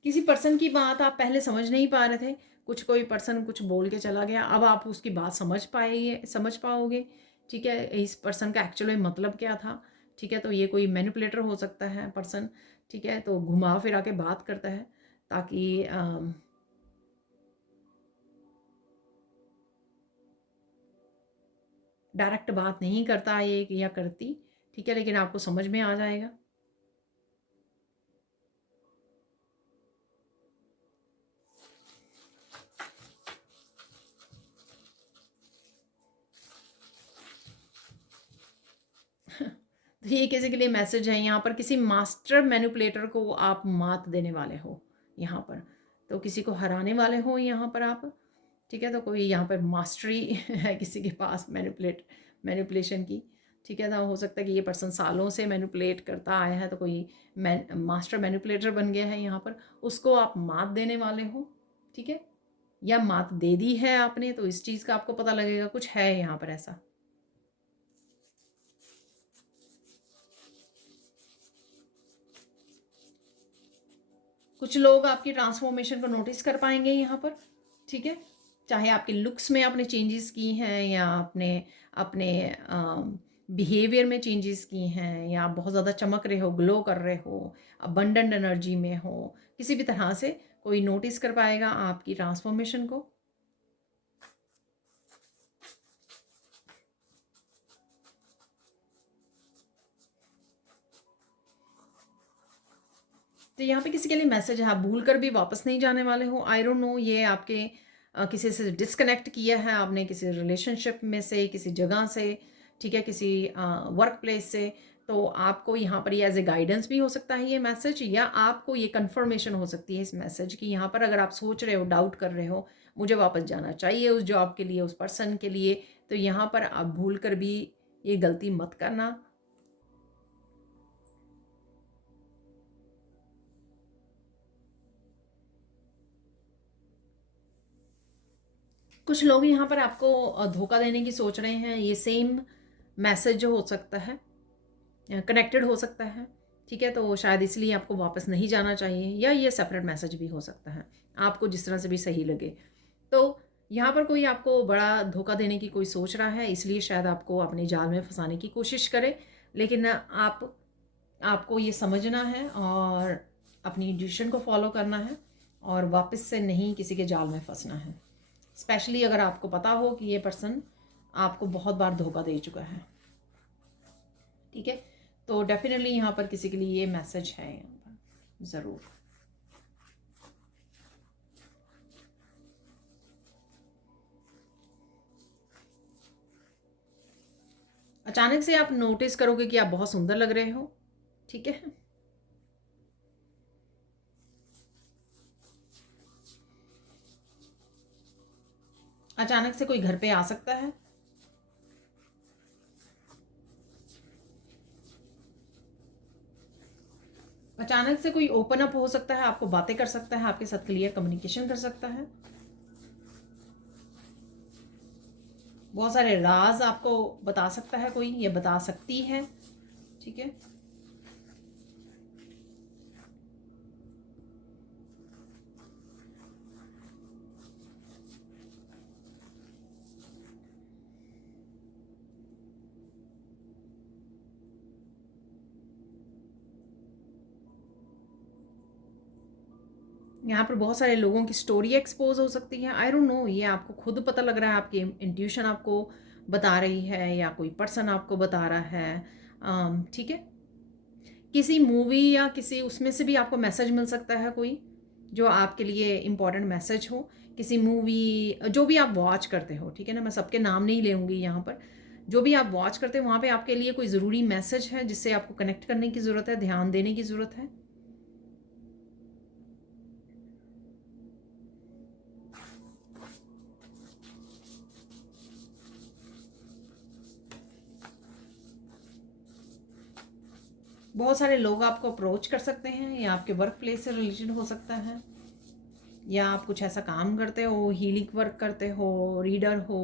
किसी पर्सन की बात आप पहले समझ नहीं पा रहे थे, कोई पर्सन कुछ बोल के चला गया, अब आप उसकी बात समझ पाओगे। ठीक है? इस पर्सन का एक्चुअली मतलब क्या था। ठीक है? तो ये कोई मैनिपुलेटर हो सकता है पर्सन। ठीक है? तो घुमा फिरा के बात करता है ताकि डायरेक्ट बात नहीं करता ये या करती। ठीक है? लेकिन आपको समझ में आ जाएगा। तो ये किसी के लिए मैसेज है यहाँ पर, किसी मास्टर मैनिपुलेटर को आप मात देने वाले हो यहाँ पर, तो किसी को हराने वाले हो यहाँ पर आप। ठीक है? तो कोई यहाँ पर मास्टरी है किसी के पास मैनिपुलेशन की। ठीक है? तो हो सकता है कि ये पर्सन सालों से मैनिपुलेट करता आया है, तो कोई मास्टर मैनिपुलेटर बन गया है यहाँ पर, उसको आप मात देने वाले हो। ठीक है? या मात दे दी है आपने, तो इस चीज़ का आपको पता लगेगा, कुछ है यहाँ पर ऐसा। कुछ लोग आपकी ट्रांसफॉर्मेशन को नोटिस कर पाएंगे यहाँ पर। ठीक है? चाहे आपके लुक्स में आपने चेंजेस की हैं, या अपने अपने बिहेवियर में चेंजेस की हैं, या आप बहुत ज़्यादा चमक रहे हो, ग्लो कर रहे हो, अबंडेंट एनर्जी में हो, किसी भी तरह से कोई नोटिस कर पाएगा आपकी ट्रांसफॉर्मेशन को। तो यहाँ पे किसी के लिए मैसेज है, आप भूल कर भी वापस नहीं जाने वाले हो। आई डोंट नो, ये आपके किसी से डिस्कनेक्ट किया है आपने, किसी रिलेशनशिप में से, किसी जगह से। ठीक है? किसी वर्क प्लेस से। तो आपको यहाँ पर ये एज ए गाइडेंस भी हो सकता है ये मैसेज, या आपको ये कंफर्मेशन हो सकती है इस मैसेज की। यहाँ पर अगर आप सोच रहे हो, डाउट कर रहे हो, मुझे वापस जाना चाहिए उस जॉब के लिए, उस पर्सन के लिए, तो यहाँ पर आप भूल कर भी ये गलती मत करना। कुछ लोग यहाँ पर आपको धोखा देने की सोच रहे हैं, ये सेम मैसेज जो हो सकता है, कनेक्टेड हो सकता है। ठीक है? तो शायद इसलिए आपको वापस नहीं जाना चाहिए, या ये सेपरेट मैसेज भी हो सकता है, आपको जिस तरह से भी सही लगे। तो यहाँ पर कोई आपको बड़ा धोखा देने की कोई सोच रहा है, इसलिए शायद आपको अपने जाल में फंसाने की कोशिश करे। लेकिन आपको ये समझना है और अपनी डिसीजन को फॉलो करना है, और वापस से नहीं किसी के जाल में फंसना है। स्पेशली अगर आपको पता हो कि ये पर्सन आपको बहुत बार धोखा दे चुका है, ठीक है, तो डेफिनेटली यहाँ पर किसी के लिए ये मैसेज है यहाँ पर ज़रूर। अचानक से आप नोटिस करोगे कि आप बहुत सुंदर लग रहे हो, ठीक है। अचानक से कोई घर पे आ सकता है। अचानक से कोई ओपन अप हो सकता है, आपको बातें कर सकता है, आपके साथ क्लियर कम्युनिकेशन कर सकता है। बहुत सारे राज आपको बता सकता है कोई, ये बता सकती है, ठीक है। यहाँ पर बहुत सारे लोगों की स्टोरी एक्सपोज हो सकती है। आई डोंट नो, ये आपको खुद पता लग रहा है, आपकी इंट्यूशन आपको बता रही है या कोई पर्सन आपको बता रहा है, ठीक है। किसी मूवी या किसी उसमें से भी आपको मैसेज मिल सकता है कोई, जो आपके लिए इम्पोर्टेंट मैसेज हो। किसी मूवी जो भी आप वॉच करते हो, ठीक है ना, मैं सबके नाम नहीं लेंगी यहाँ पर। जो भी आप वॉच करते हो वहाँ पे आपके लिए कोई ज़रूरी मैसेज है जिससे आपको कनेक्ट करने की ज़रूरत है, ध्यान देने की ज़रूरत है। बहुत सारे लोग आपको अप्रोच कर सकते हैं, या आपके वर्क प्लेस से रिलेटेड हो सकता है, या आप कुछ ऐसा काम करते हो, हीलिंग वर्क करते हो, रीडर हो।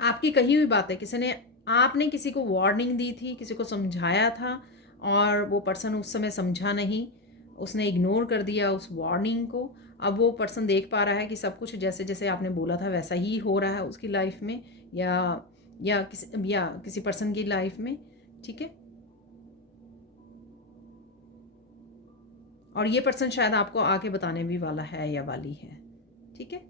आपकी कही हुई बातें किसी ने, आपने किसी को वार्निंग दी थी, किसी को समझाया था और वो पर्सन उस समय समझा नहीं, उसने इग्नोर कर दिया उस वार्निंग को। अब वो पर्सन देख पा रहा है कि सब कुछ जैसे जैसे आपने बोला था वैसा ही हो रहा है उसकी लाइफ में, या किसी पर्सन की लाइफ में, ठीक है। और ये पर्सन शायद आपको आके बताने भी वाला है या वाली है, ठीक है।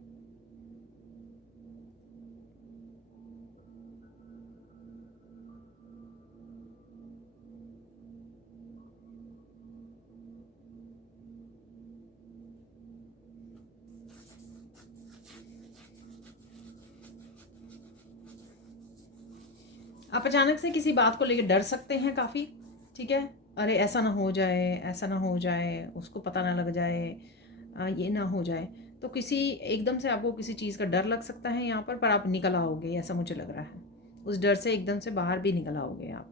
आप अचानक से किसी बात को लेकर डर सकते हैं काफ़ी, ठीक है। अरे ऐसा ना हो जाए, ऐसा ना हो जाए, उसको पता ना लग जाए, ये ना हो जाए। तो किसी एकदम से आपको किसी चीज़ का डर लग सकता है यहाँ पर आप निकल आओगे, ऐसा मुझे लग रहा है। उस डर से एकदम से बाहर भी निकल आओगे आप।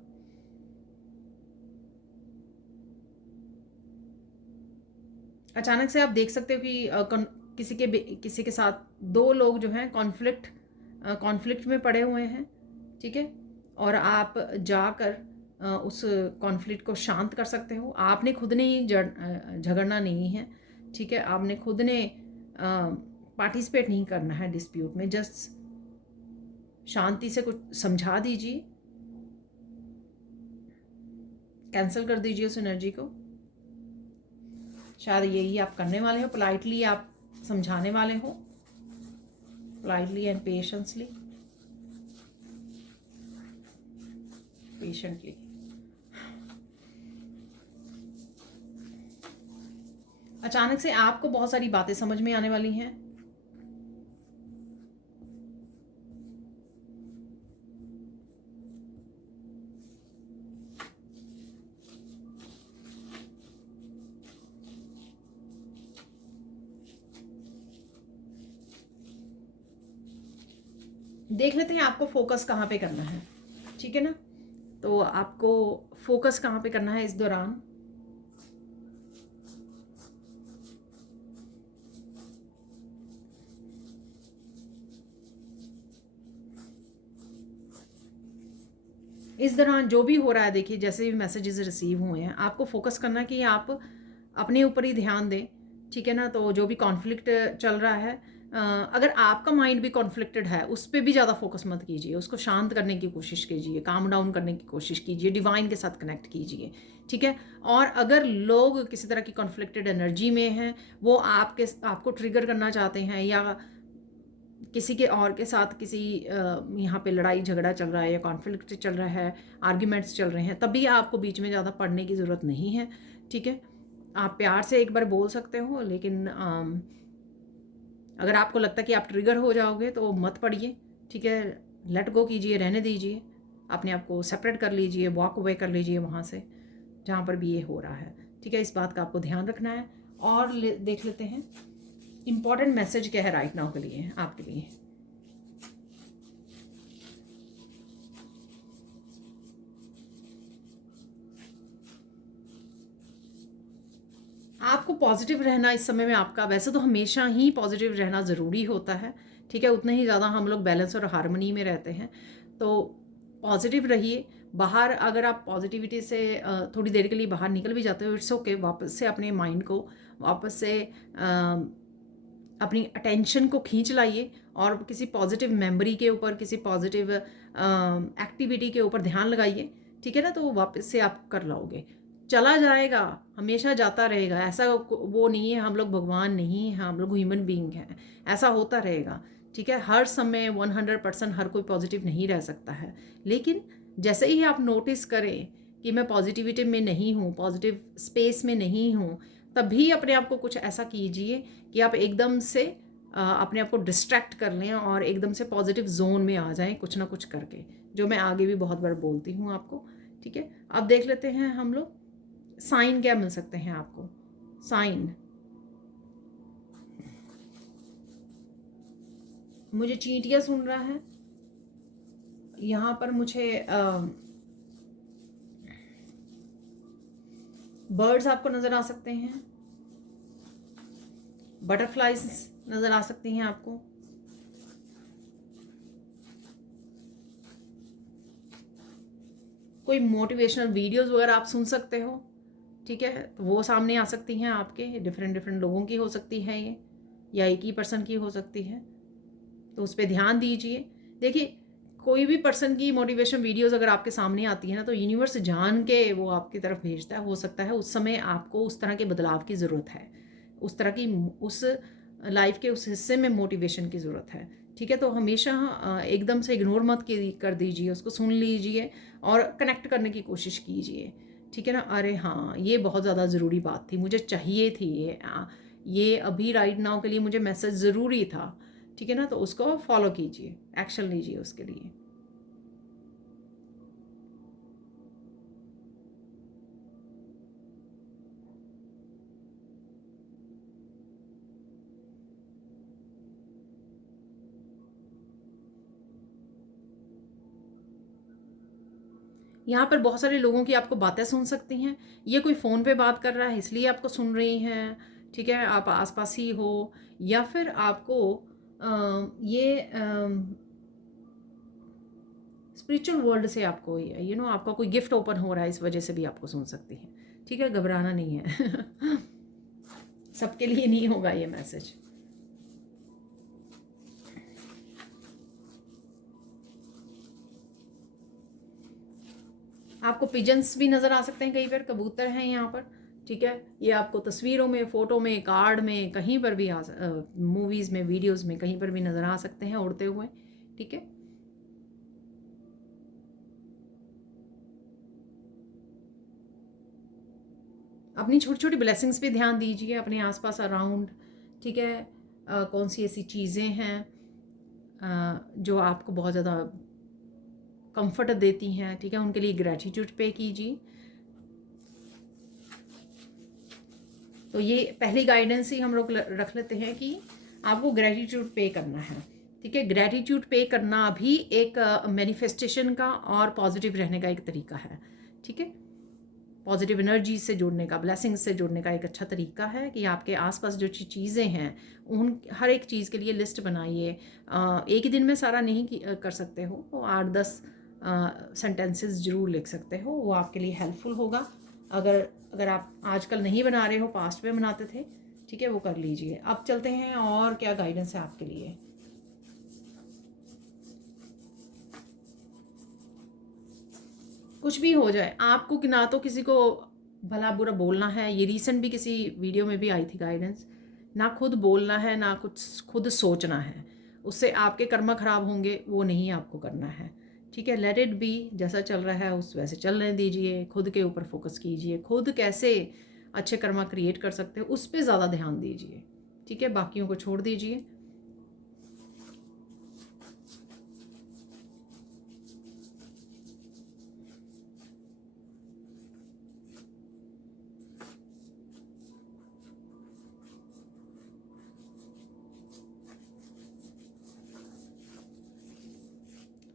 अचानक से आप देख सकते हो कि किसी के साथ दो लोग जो हैं कॉन्फ्लिक्ट में पड़े हुए हैं, ठीक है। और आप जाकर उस कॉन्फ्लिक्ट को शांत कर सकते हो। आपने खुद ने ही झगड़ना नहीं है, ठीक है। आपने खुद ने पार्टिसिपेट नहीं करना है डिस्प्यूट में। जस्ट शांति से कुछ समझा दीजिए, कैंसिल कर दीजिए उस एनर्जी को। शायद यही आप करने वाले हो, पोलाइटली आप समझाने वाले हो, पोलाइटली एंड पेशेंटली, पेशेंटली। अचानक से आपको बहुत सारी बातें समझ में आने वाली हैं। देख लेते हैं आपको फोकस कहाँ पे करना है, ठीक है ना। तो आपको फोकस कहाँ पे करना है इस दौरान। इस दौरान जो भी हो रहा है, देखिए जैसे भी मैसेजेस रिसीव हुए हैं, आपको फोकस करना कि आप अपने ऊपर ही ध्यान दें, ठीक है ना। तो जो भी कॉन्फ्लिक्ट चल रहा है, अगर आपका माइंड भी कॉन्फ्लिक्टेड है, उस पे भी ज़्यादा फोकस मत कीजिए, उसको शांत करने की कोशिश कीजिए, काम डाउन करने की कोशिश कीजिए, डिवाइन के साथ कनेक्ट कीजिए, ठीक है। और अगर लोग किसी तरह की कॉन्फ्लिक्टेड एनर्जी में हैं, वो आपको ट्रिगर करना चाहते हैं, या किसी के और के साथ किसी यहाँ पे लड़ाई झगड़ा चल रहा है या कॉन्फ्लिक्ट चल रहा है, आर्ग्यूमेंट्स चल रहे हैं, तभी आपको बीच में ज़्यादा पढ़ने की ज़रूरत नहीं है, ठीक है। आप प्यार से एक बार बोल सकते हो, लेकिन अगर आपको लगता है कि आप ट्रिगर हो जाओगे तो मत पढ़िए, ठीक है। लेट गो कीजिए, रहने दीजिए, अपने आप को सेपरेट कर लीजिए, वॉक अवे कर लीजिए वहाँ से जहाँ पर भी ये हो रहा है, ठीक है। इस बात का आपको ध्यान रखना है। और देख लेते हैं इम्पॉर्टेंट मैसेज क्या है राइट नाउ के लिए, आपके लिए। आपको पॉजिटिव रहना इस समय में, आपका वैसे तो हमेशा ही पॉजिटिव रहना ज़रूरी होता है, ठीक है। उतने ही ज़्यादा हम लोग बैलेंस और हार्मनी में रहते हैं, तो पॉजिटिव रहिए। बाहर अगर आप पॉजिटिविटी से थोड़ी देर के लिए बाहर निकल भी जाते हो, इट्स ओके। वापस से अपने माइंड को वापस से अपनी अटेंशन को खींच लाइए और किसी पॉजिटिव मेमोरी के ऊपर, किसी पॉजिटिव एक्टिविटी के ऊपर ध्यान लगाइए, ठीक है ना। तो वापस से आप कर लाओगे। चला जाएगा, हमेशा जाता रहेगा, ऐसा वो नहीं है। हम लोग भगवान नहीं हैं, हम लोग ह्यूमन बीइंग हैं, ऐसा होता रहेगा, ठीक है। हर समय 100% हर कोई पॉजिटिव नहीं रह सकता है, लेकिन जैसे ही आप नोटिस करें कि मैं पॉजिटिविटी में नहीं हूँ, पॉजिटिव स्पेस में नहीं हूँ, तभी अपने आप को कुछ ऐसा कीजिए कि आप एकदम से अपने आप को डिस्ट्रैक्ट कर लें और एकदम से पॉजिटिव जोन में आ जाएं, कुछ ना कुछ करके, जो मैं आगे भी बहुत बार बोलती हूँ आपको, ठीक है। अब देख लेते हैं हम लोग साइन क्या मिल सकते हैं आपको। साइन, मुझे चींटियां सुन रहा है यहाँ पर, मुझे बर्ड्स आपको नज़र आ सकते हैं, बटरफ्लाइज नज़र आ सकती हैं आपको, कोई मोटिवेशनल वीडियोस वगैरह आप सुन सकते हो, ठीक है। तो वो सामने आ सकती हैं आपके, डिफरेंट डिफरेंट लोगों की हो सकती है ये, या एक ही पर्सन की हो सकती है, तो उस पर ध्यान दीजिए। देखिए, कोई भी पर्सन की मोटिवेशन वीडियोस अगर आपके सामने आती है ना, तो यूनिवर्स जान के वो आपकी तरफ भेजता है। हो सकता है उस समय आपको उस तरह के बदलाव की ज़रूरत है, उस तरह की, उस लाइफ के उस हिस्से में मोटिवेशन की ज़रूरत है, ठीक है। तो हमेशा एकदम से इग्नोर मत कर दीजिए, उसको सुन लीजिए और कनेक्ट करने की कोशिश कीजिए, ठीक है ना। अरे हाँ, ये बहुत ज़्यादा ज़रूरी बात थी, मुझे चाहिए थी ये अभी राइट नाउ के लिए मुझे मैसेज ज़रूरी था, ठीक है ना। तो उसको फॉलो कीजिए, एक्शन लीजिए उसके लिए। यहाँ पर बहुत सारे लोगों की आपको बातें सुन सकती हैं। ये कोई फ़ोन पे बात कर रहा है इसलिए आपको सुन रही हैं, ठीक है। आप आसपास ही हो, या फिर आपको ये स्पिरिचुअल वर्ल्ड से आपको आपका कोई गिफ्ट ओपन हो रहा है, इस वजह से भी आपको सुन सकती हैं, ठीक है। घबराना नहीं है सबके लिए नहीं होगा ये मैसेज। आपको पिजन्स भी नज़र आ सकते हैं, कई बार कबूतर हैं यहाँ पर, ठीक है। ये आपको तस्वीरों में, फ़ोटो में, कार्ड में, कहीं पर भी मूवीज़ में, वीडियोज़ में, कहीं पर भी नज़र आ सकते हैं उड़ते हुए, ठीक है। अपनी छोटी छोटी ब्लेसिंग्स पे ध्यान दीजिए, अपने आसपास अराउंड, ठीक है। कौन सी ऐसी चीज़ें हैं जो आपको बहुत ज़्यादा कंफर्ट देती हैं, ठीक है, उनके लिए ग्रैटिट्यूड पे कीजिए। तो ये पहली गाइडेंस ही हम लोग रख लेते हैं कि आपको ग्रैटिट्यूड पे करना है, ठीक है। ग्रैटिट्यूड पे करना भी एक मैनिफेस्टेशन का और पॉजिटिव रहने का एक तरीका है, ठीक है। पॉजिटिव एनर्जी से जुड़ने का, ब्लेसिंग्स से जुड़ने का एक अच्छा तरीका है कि आपके आसपास जो चीज़ें हैं, उन हर एक चीज़ के लिए लिस्ट बनाइए। एक ही दिन में सारा नहीं कर सकते हो, तो 8-10 सेंटेंसेस ज़रूर लिख सकते हो, वो आपके लिए हेल्पफुल होगा। अगर अगर आप आजकल नहीं बना रहे हो, पास्ट में बनाते थे, ठीक है, वो कर लीजिए। अब चलते हैं और क्या गाइडेंस है आपके लिए। कुछ भी हो जाए, आपको कि ना तो किसी को भला बुरा बोलना है, ये रीसेंट भी किसी वीडियो में भी आई थी गाइडेंस, ना खुद बोलना है ना कुछ खुद सोचना है, उससे आपके कर्म खराब होंगे, वो नहीं आपको करना है। ठीक है, लेट इट बी, जैसा चल रहा है उस वैसे चलने दीजिए, खुद के ऊपर फोकस कीजिए, खुद कैसे अच्छे कर्मा क्रिएट कर सकते हो उस पर ज़्यादा ध्यान दीजिए। ठीक है, बाकियों को छोड़ दीजिए।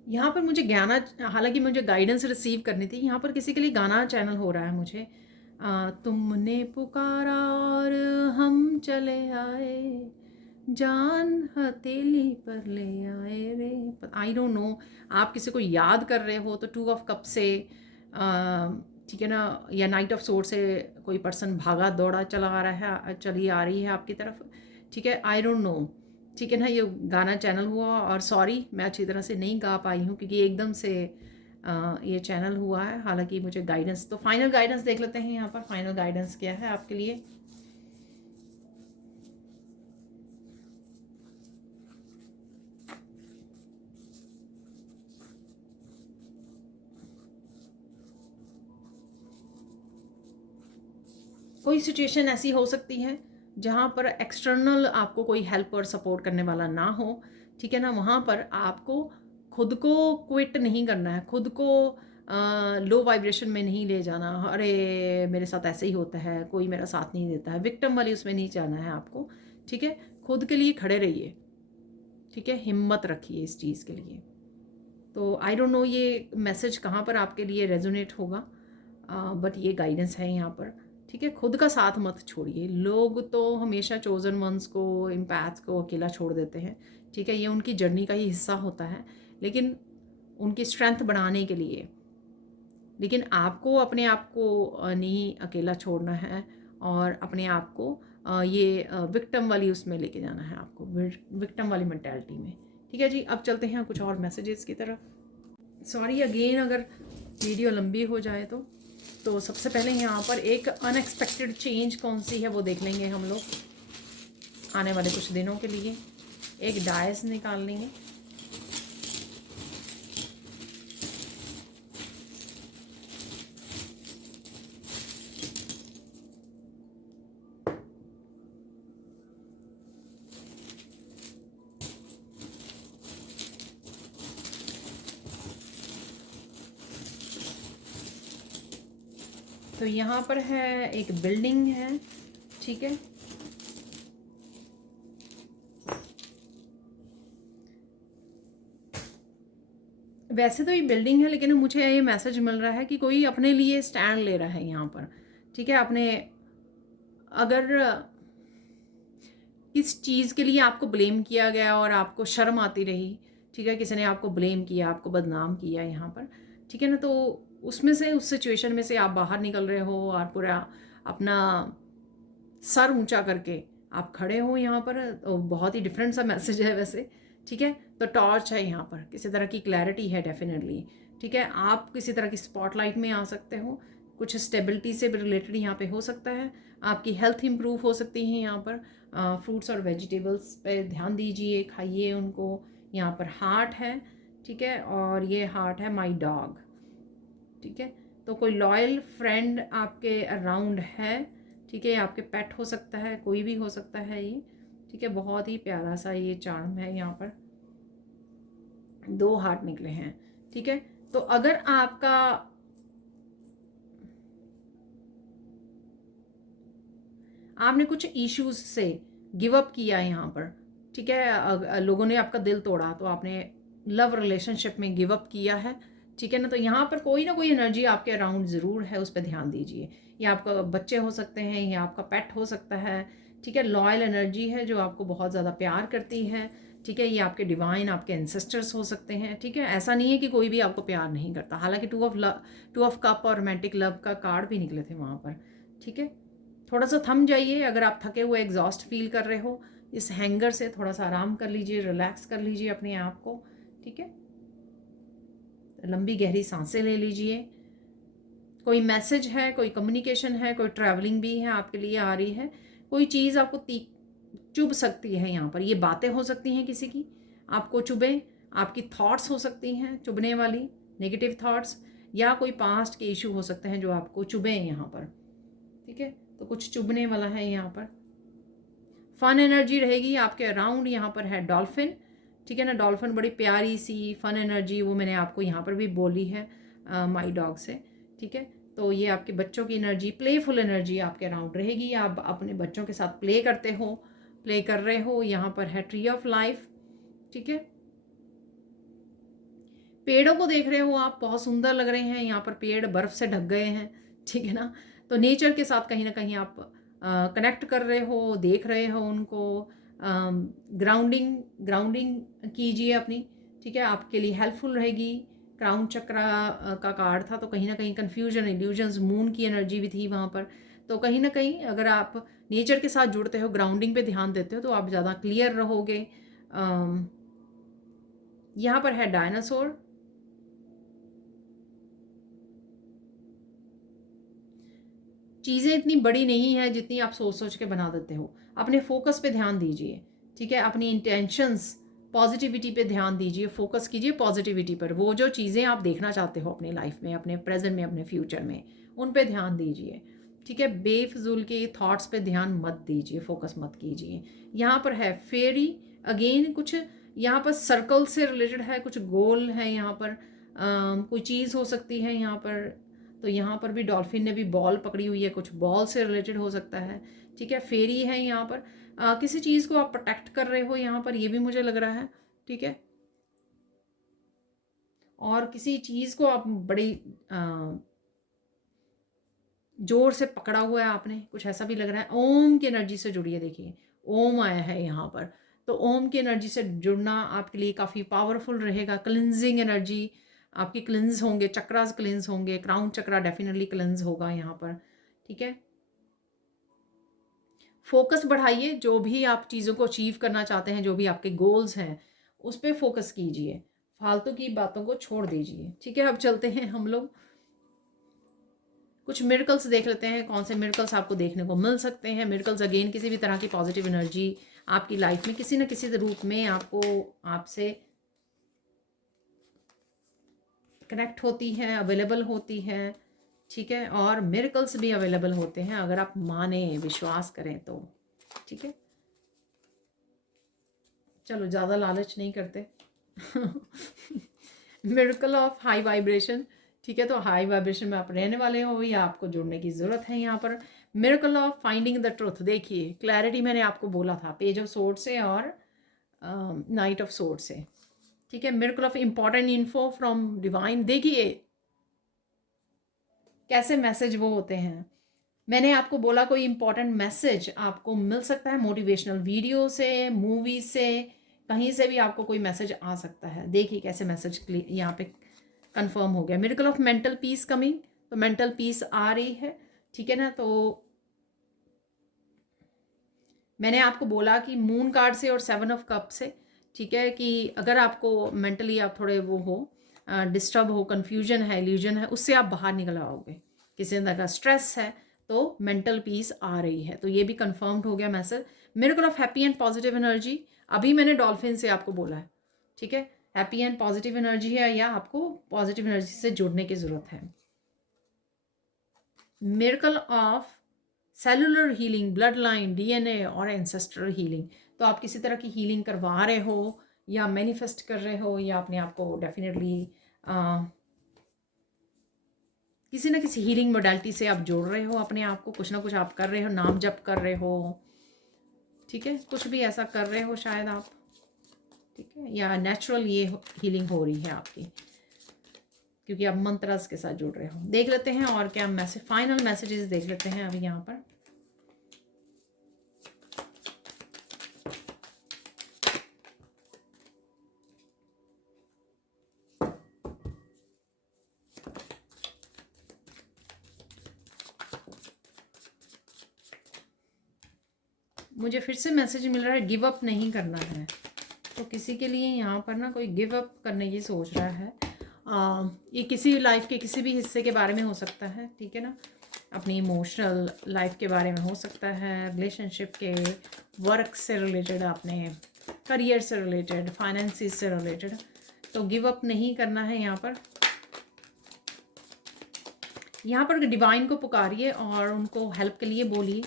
यहाँ पर मुझे गाना, हालांकि मुझे गाइडेंस रिसीव करनी थी, यहाँ पर किसी के लिए गाना चैनल हो रहा है मुझे। तुमने पुकारा और हम चले आए, जान हथेली पर ले आए रे। आई डोंट नो, आप किसी को याद कर रहे हो तो 2 ऑफ कप से, ठीक है ना, या नाइट ऑफ सोर्ड से कोई पर्सन भागा दौड़ा चला आ रहा है, चली आ रही है आपकी तरफ। ठीक है, आई डोंट नो। ठीक है ना, ये गाना चैनल हुआ, और सॉरी मैं अच्छी तरह से नहीं गा पाई हूँ क्योंकि एकदम से ये चैनल हुआ है। हालांकि मुझे गाइडेंस, तो फाइनल गाइडेंस देख लेते हैं यहाँ पर, फाइनल गाइडेंस क्या है आपके लिए। कोई सिचुएशन ऐसी हो सकती है जहाँ पर एक्सटर्नल आपको कोई हेल्प और सपोर्ट करने वाला ना हो। ठीक है ना, वहाँ पर आपको खुद को क्विट नहीं करना है, खुद को लो वाइब्रेशन में नहीं ले जाना, अरे मेरे साथ ऐसे ही होता है, कोई मेरा साथ नहीं देता है, विक्टिम वाली उसमें नहीं जाना है आपको। ठीक है, खुद के लिए खड़े रहिए। ठीक है, हिम्मत रखिए इस चीज़ के लिए। तो आई डोंट नो ये मैसेज कहाँ पर आपके लिए रेजोनेट होगा, बट ये गाइडेंस है यहाँ पर। ठीक है, खुद का साथ मत छोड़िए। लोग तो हमेशा चोजन वंस को, इम्पैथ्स को अकेला छोड़ देते हैं। ठीक है, ये उनकी जर्नी का ही हिस्सा होता है, लेकिन उनकी स्ट्रेंथ बढ़ाने के लिए। लेकिन आपको अपने आप को नहीं अकेला छोड़ना है, और अपने आप को ये विक्टिम वाली उसमें लेके जाना है आपको, विक्टिम वाली मेंटालिटी में। ठीक है जी, अब चलते हैं कुछ और मैसेजेस की तरफ। सॉरी अगेन अगर वीडियो लंबी हो जाए तो सबसे पहले यहाँ पर एक अनएक्सपेक्टेड चेंज कौन सी है वो देख लेंगे हम लोग आने वाले कुछ दिनों के लिए। एक डायस निकाल लेंगे। तो यहाँ पर है एक बिल्डिंग है। ठीक है, वैसे तो ये बिल्डिंग है, लेकिन मुझे ये मैसेज मिल रहा है कि कोई अपने लिए स्टैंड ले रहा है यहाँ पर। ठीक है, अपने, अगर किस चीज़ के लिए आपको ब्लेम किया गया और आपको शर्म आती रही, ठीक है, किसी ने आपको ब्लेम किया, आपको बदनाम किया यहाँ पर, ठीक है ना, तो उसमें से, उस सिचुएशन में से आप बाहर निकल रहे हो और पूरा अपना सर ऊंचा करके आप खड़े हो यहाँ पर। तो बहुत ही डिफरेंट सा मैसेज है वैसे। ठीक है, तो टॉर्च है यहाँ पर, किसी तरह की क्लैरिटी है डेफिनेटली। ठीक है, आप किसी तरह की स्पॉटलाइट में आ सकते हो, कुछ स्टेबिलिटी से रिलेटेड यहाँ पे हो सकता है, आपकी हेल्थ इंप्रूव हो सकती है यहाँ पर। फ्रूट्स और वेजिटेबल्स पे ध्यान दीजिए, खाइए उनको। यहाँ पर हार्ट है। ठीक है, और ये हार्ट है माई डॉग। ठीक है, तो कोई लॉयल फ्रेंड आपके अराउंड है। ठीक है, आपके पेट हो सकता है, कोई भी हो सकता है ये। ठीक है, बहुत ही प्यारा सा ये चार्म है। यहाँ पर 2 हार्ट निकले हैं। ठीक है, तो अगर आपका आपने कुछ इश्यूज से गिव अप किया यहाँ पर, ठीक है, लोगों ने आपका दिल तोड़ा तो आपने लव रिलेशनशिप में गिव अप किया है। ठीक है ना, तो यहाँ पर कोई ना कोई एनर्जी आपके अराउंड ज़रूर है, उस पर ध्यान दीजिए। ये आपका बच्चे हो सकते हैं, या आपका पेट हो सकता है। ठीक है, लॉयल एनर्जी है जो आपको बहुत ज़्यादा प्यार करती है। ठीक है, ये आपके डिवाइन, आपके एंसेस्टर्स हो सकते हैं। ठीक है, ऐसा नहीं है कि कोई भी आपको प्यार नहीं करता। हालांकि 2 ऑफ कप और रोमांटिक लव का कार्ड भी निकले थे वहाँ पर। ठीक है, थोड़ा सा थम जाइए। अगर आप थके हुए एग्जॉस्ट फील कर रहे हो, इस हैंगर से थोड़ा सा आराम कर लीजिए, रिलैक्स कर लीजिए अपने आप को, ठीक है। लंबी गहरी सांसें ले लीजिए। कोई मैसेज है, कोई कम्युनिकेशन है, कोई ट्रैवलिंग भी है आपके लिए आ रही है, कोई चीज़ आपको चुभ सकती है यहाँ पर। ये बातें हो सकती हैं किसी की, आपको चुभें, आपकी थॉट्स हो सकती हैं चुभने वाली, नेगेटिव थॉट्स, या कोई पास्ट के इशू हो सकते हैं जो आपको चुभें यहाँ पर, ठीक है। तो कुछ चुभने वाला है यहाँ पर। फन एनर्जी रहेगी आपके अराउंड। यहाँ पर है डॉल्फिन, ठीक है ना। डॉल्फिन बड़ी प्यारी सी फन एनर्जी, वो मैंने आपको यहाँ पर भी बोली है माई डॉग से, ठीक है। तो ये आपके बच्चों की एनर्जी, प्लेफुल एनर्जी आपके अराउंड रहेगी। आप अपने बच्चों के साथ प्ले करते हो, प्ले कर रहे हो। यहाँ पर है ट्री ऑफ लाइफ, ठीक है। पेड़ों को देख रहे हो आप, बहुत सुंदर लग रहे हैं। यहाँ पर पेड़ बर्फ से ढक गए हैं, ठीक है ना। तो नेचर के साथ कहीं ना कहीं आप कनेक्ट कर रहे हो, देख रहे हो उनको। ग्राउंडिंग ग्राउंडिंग कीजिए अपनी, ठीक है, आपके लिए हेल्पफुल रहेगी। क्राउन चक्र का कार्ड था, तो कहीं ना कहीं कन्फ्यूजन, इल्यूजन्स, मून की एनर्जी भी थी वहाँ पर। तो कहीं ना कहीं अगर आप नेचर के साथ जुड़ते हो, ग्राउंडिंग पे ध्यान देते हो, तो आप ज़्यादा क्लियर रहोगे। यहाँ पर है डायनासोर। चीज़ें इतनी बड़ी नहीं है जितनी आप सोच सोच के बना देते हो। अपने फोकस पे ध्यान दीजिए, ठीक है। अपनी इंटेंशंस, पॉजिटिविटी पे ध्यान दीजिए, फोकस कीजिए पॉजिटिविटी पर। वो जो चीज़ें आप देखना चाहते हो अपनी लाइफ में, अपने प्रेजेंट में, अपने फ्यूचर में, उन पे ध्यान दीजिए, ठीक है। बेफजूल के थॉट्स पे ध्यान मत दीजिए, फोकस मत कीजिए। यहाँ पर है फेरी अगेन, कुछ यहाँ पर सर्कल से रिलेटेड है, कुछ गोल है यहाँ पर। कोई चीज़ हो सकती है यहाँ पर। तो यहाँ पर भी डॉल्फिन ने भी बॉल पकड़ी हुई है, कुछ बॉल से रिलेटेड हो सकता है, ठीक है। फेरी है यहाँ पर। किसी चीज़ को आप प्रोटेक्ट कर रहे हो यहाँ पर, ये भी मुझे लग रहा है, ठीक है। और किसी चीज़ को आप बड़ी जोर से पकड़ा हुआ है आपने, कुछ ऐसा भी लग रहा है। ओम की एनर्जी से जुड़िए, देखिए ओम आया है यहाँ पर। तो ओम की एनर्जी से जुड़ना आपके लिए काफ़ी पावरफुल रहेगा। क्लिनजिंग एनर्जी आपकी, क्लिनज होंगे, चक्रास क्लिनज होंगे, क्राउन चक्रा डेफिनेटली क्लिनज होगा यहाँ पर, ठीक है। फोकस बढ़ाइए, जो भी आप चीज़ों को अचीव करना चाहते हैं, जो भी आपके गोल्स हैं, उस पर फोकस कीजिए, फालतू की बातों को छोड़ दीजिए, ठीक है। अब चलते हैं हम लोग कुछ मिरेकल्स देख लेते हैं, कौन से मिरेकल्स आपको देखने को मिल सकते हैं। मिरेकल्स अगेन किसी भी तरह की पॉजिटिव एनर्जी आपकी लाइफ में किसी न किसी रूप में आपको, आपसे कनेक्ट होती है, अवेलेबल होती है, ठीक है। और मिरेकल्स भी अवेलेबल होते हैं अगर आप माने, विश्वास करें तो, ठीक है। चलो ज़्यादा लालच नहीं करते। मिरेकल ऑफ हाई वाइब्रेशन, ठीक है। तो हाई वाइब्रेशन में आप रहने वाले हो या आपको जुड़ने की ज़रूरत है यहाँ पर। Miracle of finding the truth, देखिए क्लैरिटी मैंने आपको बोला था, पेज ऑफ सोर्ड से और नाइट ऑफ सोर्ड से, ठीक है। Miracle of important info from divine, देखिए कैसे मैसेज वो होते हैं। मैंने आपको बोला कोई इंपॉर्टेंट मैसेज आपको मिल सकता है, मोटिवेशनल वीडियो से, मूवी से, कहीं से भी आपको कोई मैसेज आ सकता है। देखिए कैसे मैसेज यहाँ पे कंफर्म हो गया। Miracle of mental peace coming, तो मेंटल पीस आ रही है, ठीक है ना। तो मैंने आपको बोला कि मून कार्ड से और 7 ऑफ कप से, ठीक है, कि अगर आपको मेंटली आप थोड़े वो हो, डिस्टर्ब हो, कन्फ्यूजन है, इल्यूजन है, उससे आप बाहर निकल आओगे। किसी तरह का स्ट्रेस है तो मेंटल पीस आ रही है, तो ये भी कंफर्म्ड हो गया message. Miracle of happy and positive energy, अभी मैंने डॉल्फिन से आपको बोला है, ठीक है। हैप्पी एंड पॉजिटिव एनर्जी है, या आपको पॉजिटिव एनर्जी से जुड़ने की ज़रूरत है। Miracle of cellular healing, blood line, DNA और एंसेस्ट्रल हीलिंग, तो आप किसी तरह की हीलिंग करवा रहे हो या मैनिफेस्ट कर रहे हो, या अपने आप को डेफिनेटली किसी ना किसी हीलिंग मोडालिटी से आप जोड़ रहे हो अपने आप को, कुछ ना कुछ आप कर रहे हो, नाम जप कर रहे हो, ठीक है, कुछ भी ऐसा कर रहे हो शायद आप, ठीक है, या नेचुरल ये हीलिंग हो रही है आपकी, क्योंकि आप मंत्रस के साथ जुड़ रहे हो। देख लेते हैं और क्या मैसेज, फाइनल मैसेजेस देख लेते हैं अभी यहाँ पर। मुझे फिर से मैसेज मिल रहा है गिव अप नहीं करना है। तो किसी के लिए यहाँ पर ना कोई गिव अप करने की सोच रहा है। ये किसी लाइफ के किसी भी हिस्से के बारे में हो सकता है, ठीक है ना, अपनी इमोशनल लाइफ के बारे में हो सकता है, रिलेशनशिप के, वर्क से रिलेटेड, अपने करियर से रिलेटेड, फाइनेंसिस से रिलेटेड। तो गिव अप नहीं करना है यहाँ पर। यहाँ पर डिवाइन को पुकारिए और उनको हेल्प के लिए बोलिए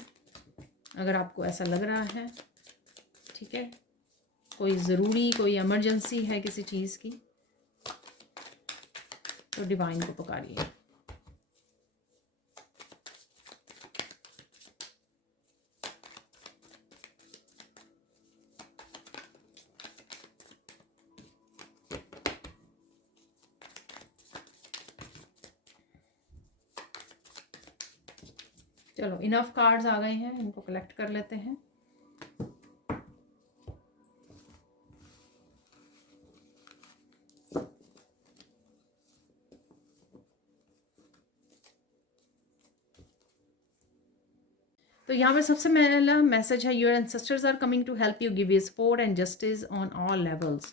अगर आपको ऐसा लग रहा है, ठीक है। कोई ज़रूरी, कोई इमरजेंसी है किसी चीज़ की, तो डिवाइन को पुकारिए। चलो इनफ कार्ड्स आ गए हैं, इनको कलेक्ट कर लेते हैं। तो यहाँ पर सबसे पहला मैसेज है your ancestors are coming to help you give you support and justice on all levels.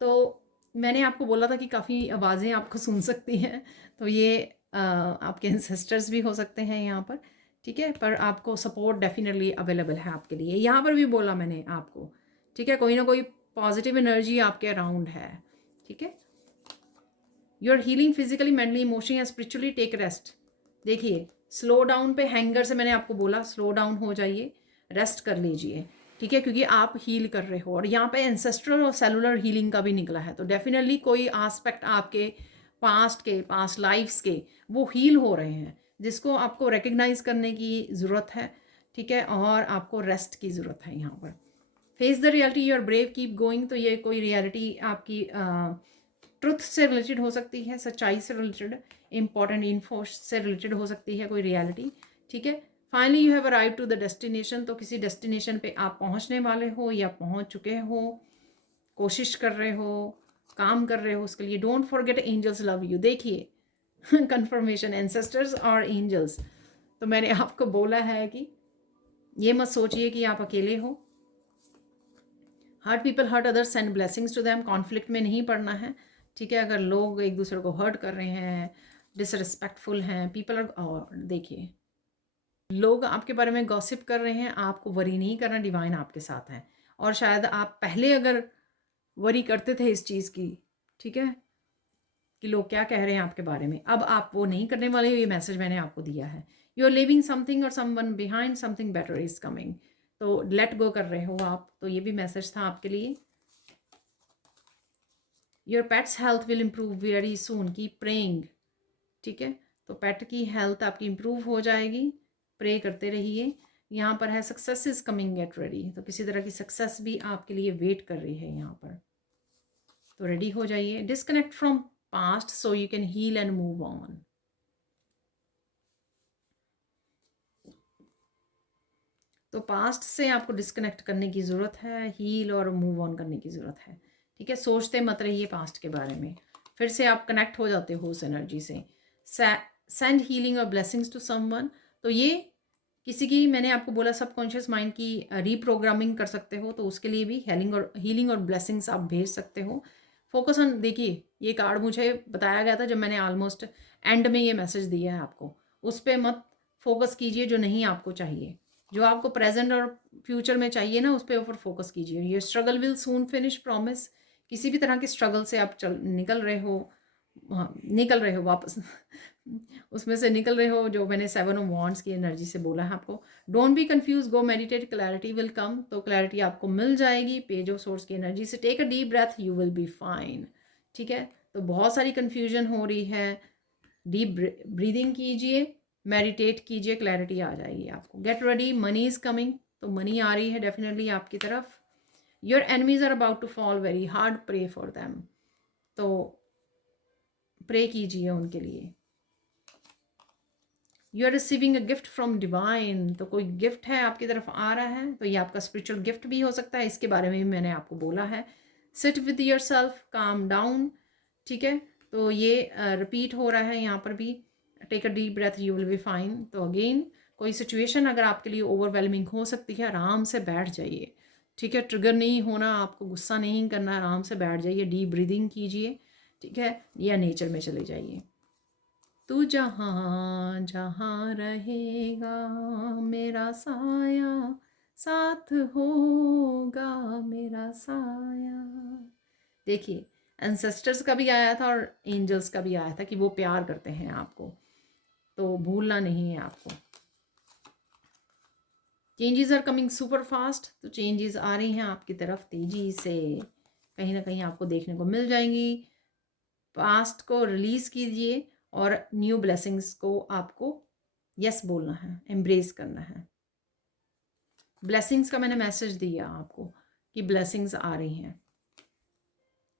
तो मैंने आपको बोला था कि काफ़ी आवाज़ें आपको सुन सकती हैं, तो ये आपके एंसेस्टर्स भी हो सकते हैं यहाँ पर, ठीक है। पर आपको सपोर्ट डेफिनेटली अवेलेबल है आपके लिए। यहाँ पर भी बोला मैंने आपको, ठीक है, कोई ना कोई पॉजिटिव एनर्जी आपके अराउंड है, ठीक है। You are healing physically, mentally, emotionally and spiritually, take rest. देखिए स्लो डाउन पे हैंगर से मैंने आपको बोला स्लो डाउन हो जाइए, रेस्ट कर लीजिए, ठीक है, क्योंकि आप हील कर रहे हो। और यहाँ पे एंसेस्ट्रल और सेलुलर हीलिंग का भी निकला है, तो डेफिनेटली कोई आस्पेक्ट आपके पास्ट लाइफ्स के वो हील हो रहे हैं, जिसको आपको रिकग्नाइज करने की ज़रूरत है, ठीक है। और आपको रेस्ट की ज़रूरत है यहाँ पर। Face the reality, you are brave, keep going. तो ये कोई रियलिटी आपकी ट्रुथ से रिलेटेड हो सकती है, सच्चाई से रिलेटेड, इंपॉर्टेंट इन्फो से रिलेटेड हो सकती है कोई रियलिटी, ठीक है। Finally you have arrive to the destination. तो किसी डेस्टिनेशन पे आप पहुंचने वाले हो या पहुंच चुके हो, कोशिश कर रहे हो, काम कर रहे हो उसके लिए। Don't forget angels love you. देखिए कंफर्मेशन, एंसेस्टर्स और एंजल्स। तो मैंने आपको बोला है कि ये मत सोचिए कि आप अकेले हो। Hurt people hurt others, send blessings to them. Conflict में नहीं पड़ना है, ठीक है। अगर लोग एक दूसरे को हर्ट कर रहे हैं, डिसरिस्पेक्टफुल हैं पीपल, और देखिए लोग आपके बारे में गॉसिप कर रहे हैं, आपको वरी नहीं करना, डिवाइन आपके साथ है। और शायद आप पहले अगर वरी करते थे इस चीज़ की, ठीक है, कि लोग क्या कह रहे हैं आपके बारे में, अब आप वो नहीं करने वाले। ये मैसेज मैंने आपको दिया है। यू आर लिविंग समथिंग और someone behind, something better is coming. तो लेट गो कर रहे हो आप, तो ये भी मैसेज था आपके लिए। Your pets health will improve very soon, keep praying, ठीक है। तो पेट की हेल्थ आपकी इम्प्रूव हो जाएगी, प्रे करते रहिए। यहाँ पर है success is coming, get ready. तो किसी तरह की सक्सेस भी आपके लिए वेट कर रही है यहाँ पर, तो रेडी हो जाइए। Disconnect from past so you can heal and move on. तो पास्ट से आपको डिस्कनेक्ट करने की ज़रूरत है, हील और मूव ऑन करने की ज़रूरत है, ठीक है। सोचते मत रहिए पास्ट के बारे में, फिर से आप कनेक्ट हो जाते हो उस एनर्जी से। सेंड हीलिंग और ब्लेसिंग्स टू समवन। तो ये किसी की, मैंने आपको बोला सबकॉन्शियस माइंड की रीप्रोग्रामिंग कर सकते हो, तो उसके लिए भी हीलिंग और ब्लेसिंग्स आप भेज सकते हो। फोकस ऑन, देखिए ये कार्ड मुझे बताया गया था जब मैंने ऑलमोस्ट एंड में ये मैसेज दिया है आपको, उस पर मत फोकस कीजिए जो नहीं आपको चाहिए। जो आपको प्रेजेंट और फ्यूचर में चाहिए ना, उस पर ऊपर फोकस कीजिए। ये struggle will soon finish, promise. किसी भी तरह के स्ट्रगल से आप निकल रहे हो, हाँ निकल रहे हो वापस उसमें से निकल रहे हो, जो मैंने 7 ऑफ वॉन्ड्स की एनर्जी से बोला है आपको। Don't be confuse, go meditate, clarity will come. तो क्लैरिटी आपको मिल जाएगी पेज ऑफ सोर्स की एनर्जी से। Take a deep breath, you will be fine, ठीक है। तो बहुत सारी कन्फ्यूजन हो रही है, डीप ब्रीदिंग कीजिए, मेडिटेट कीजिए, क्लैरिटी आ जाएगी आपको। Get ready, money is coming. तो मनी आ रही है डेफिनेटली आपकी तरफ। Your enemies are about to fall very hard, pray for them. तो प्रे कीजिए उनके लिए। You are receiving a gift from divine. तो कोई गिफ्ट है आपकी तरफ आ रहा है, तो ये आपका स्पिरिचुअल गिफ्ट भी हो सकता है, इसके बारे में भी मैंने आपको बोला है। Sit with your self, calm down, ठीक है। तो ये रिपीट हो रहा है यहाँ पर भी। Take a deep breath, you will be fine. तो अगेन कोई सिचुएशन अगर आपके लिए ओवरवेलमिंग हो सकती है, आराम से बैठ जाइए, ठीक है। ट्रिगर नहीं होना, आपको गुस्सा नहीं करना, आराम से बैठ जाइए, डीप ब्रीदिंग कीजिए, ठीक है, या नेचर में चले जाइए। तू जहाँ जहाँ रहेगा मेरा साया साथ होगा, मेरा साया। देखिए, एंसेस्टर्स का भी आया था और एंजल्स का भी आया था कि वो प्यार करते हैं आपको, तो भूलना नहीं है आपको। Changes are coming super fast, तो चेंजेस आ रही हैं आपकी तरफ तेजी से, कहीं ना कहीं आपको देखने को मिल जाएंगी। पास्ट को रिलीज कीजिए और न्यू ब्लेसिंग्स को आपको यस बोलना है, एम्ब्रेस करना है। ब्लेसिंग्स का मैंने मैसेज दिया आपको कि ब्लेसिंग्स आ रही हैं।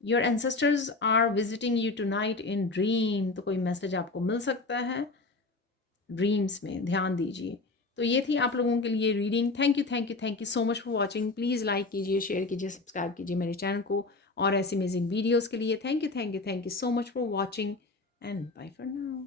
Your ancestors are visiting you tonight in dream, तो कोई मैसेज आपको मिल सकता है ड्रीम्स में, ध्यान दीजिए। तो ये थी आप लोगों के लिए reading. Thank you thank you thank you so much for watching. Please like कीजिए, शेयर कीजिए, सब्सक्राइब कीजिए मेरे चैनल को और ऐसी अमेजिंग वीडियोज़ के लिए। Thank you so much for watching and bye for now.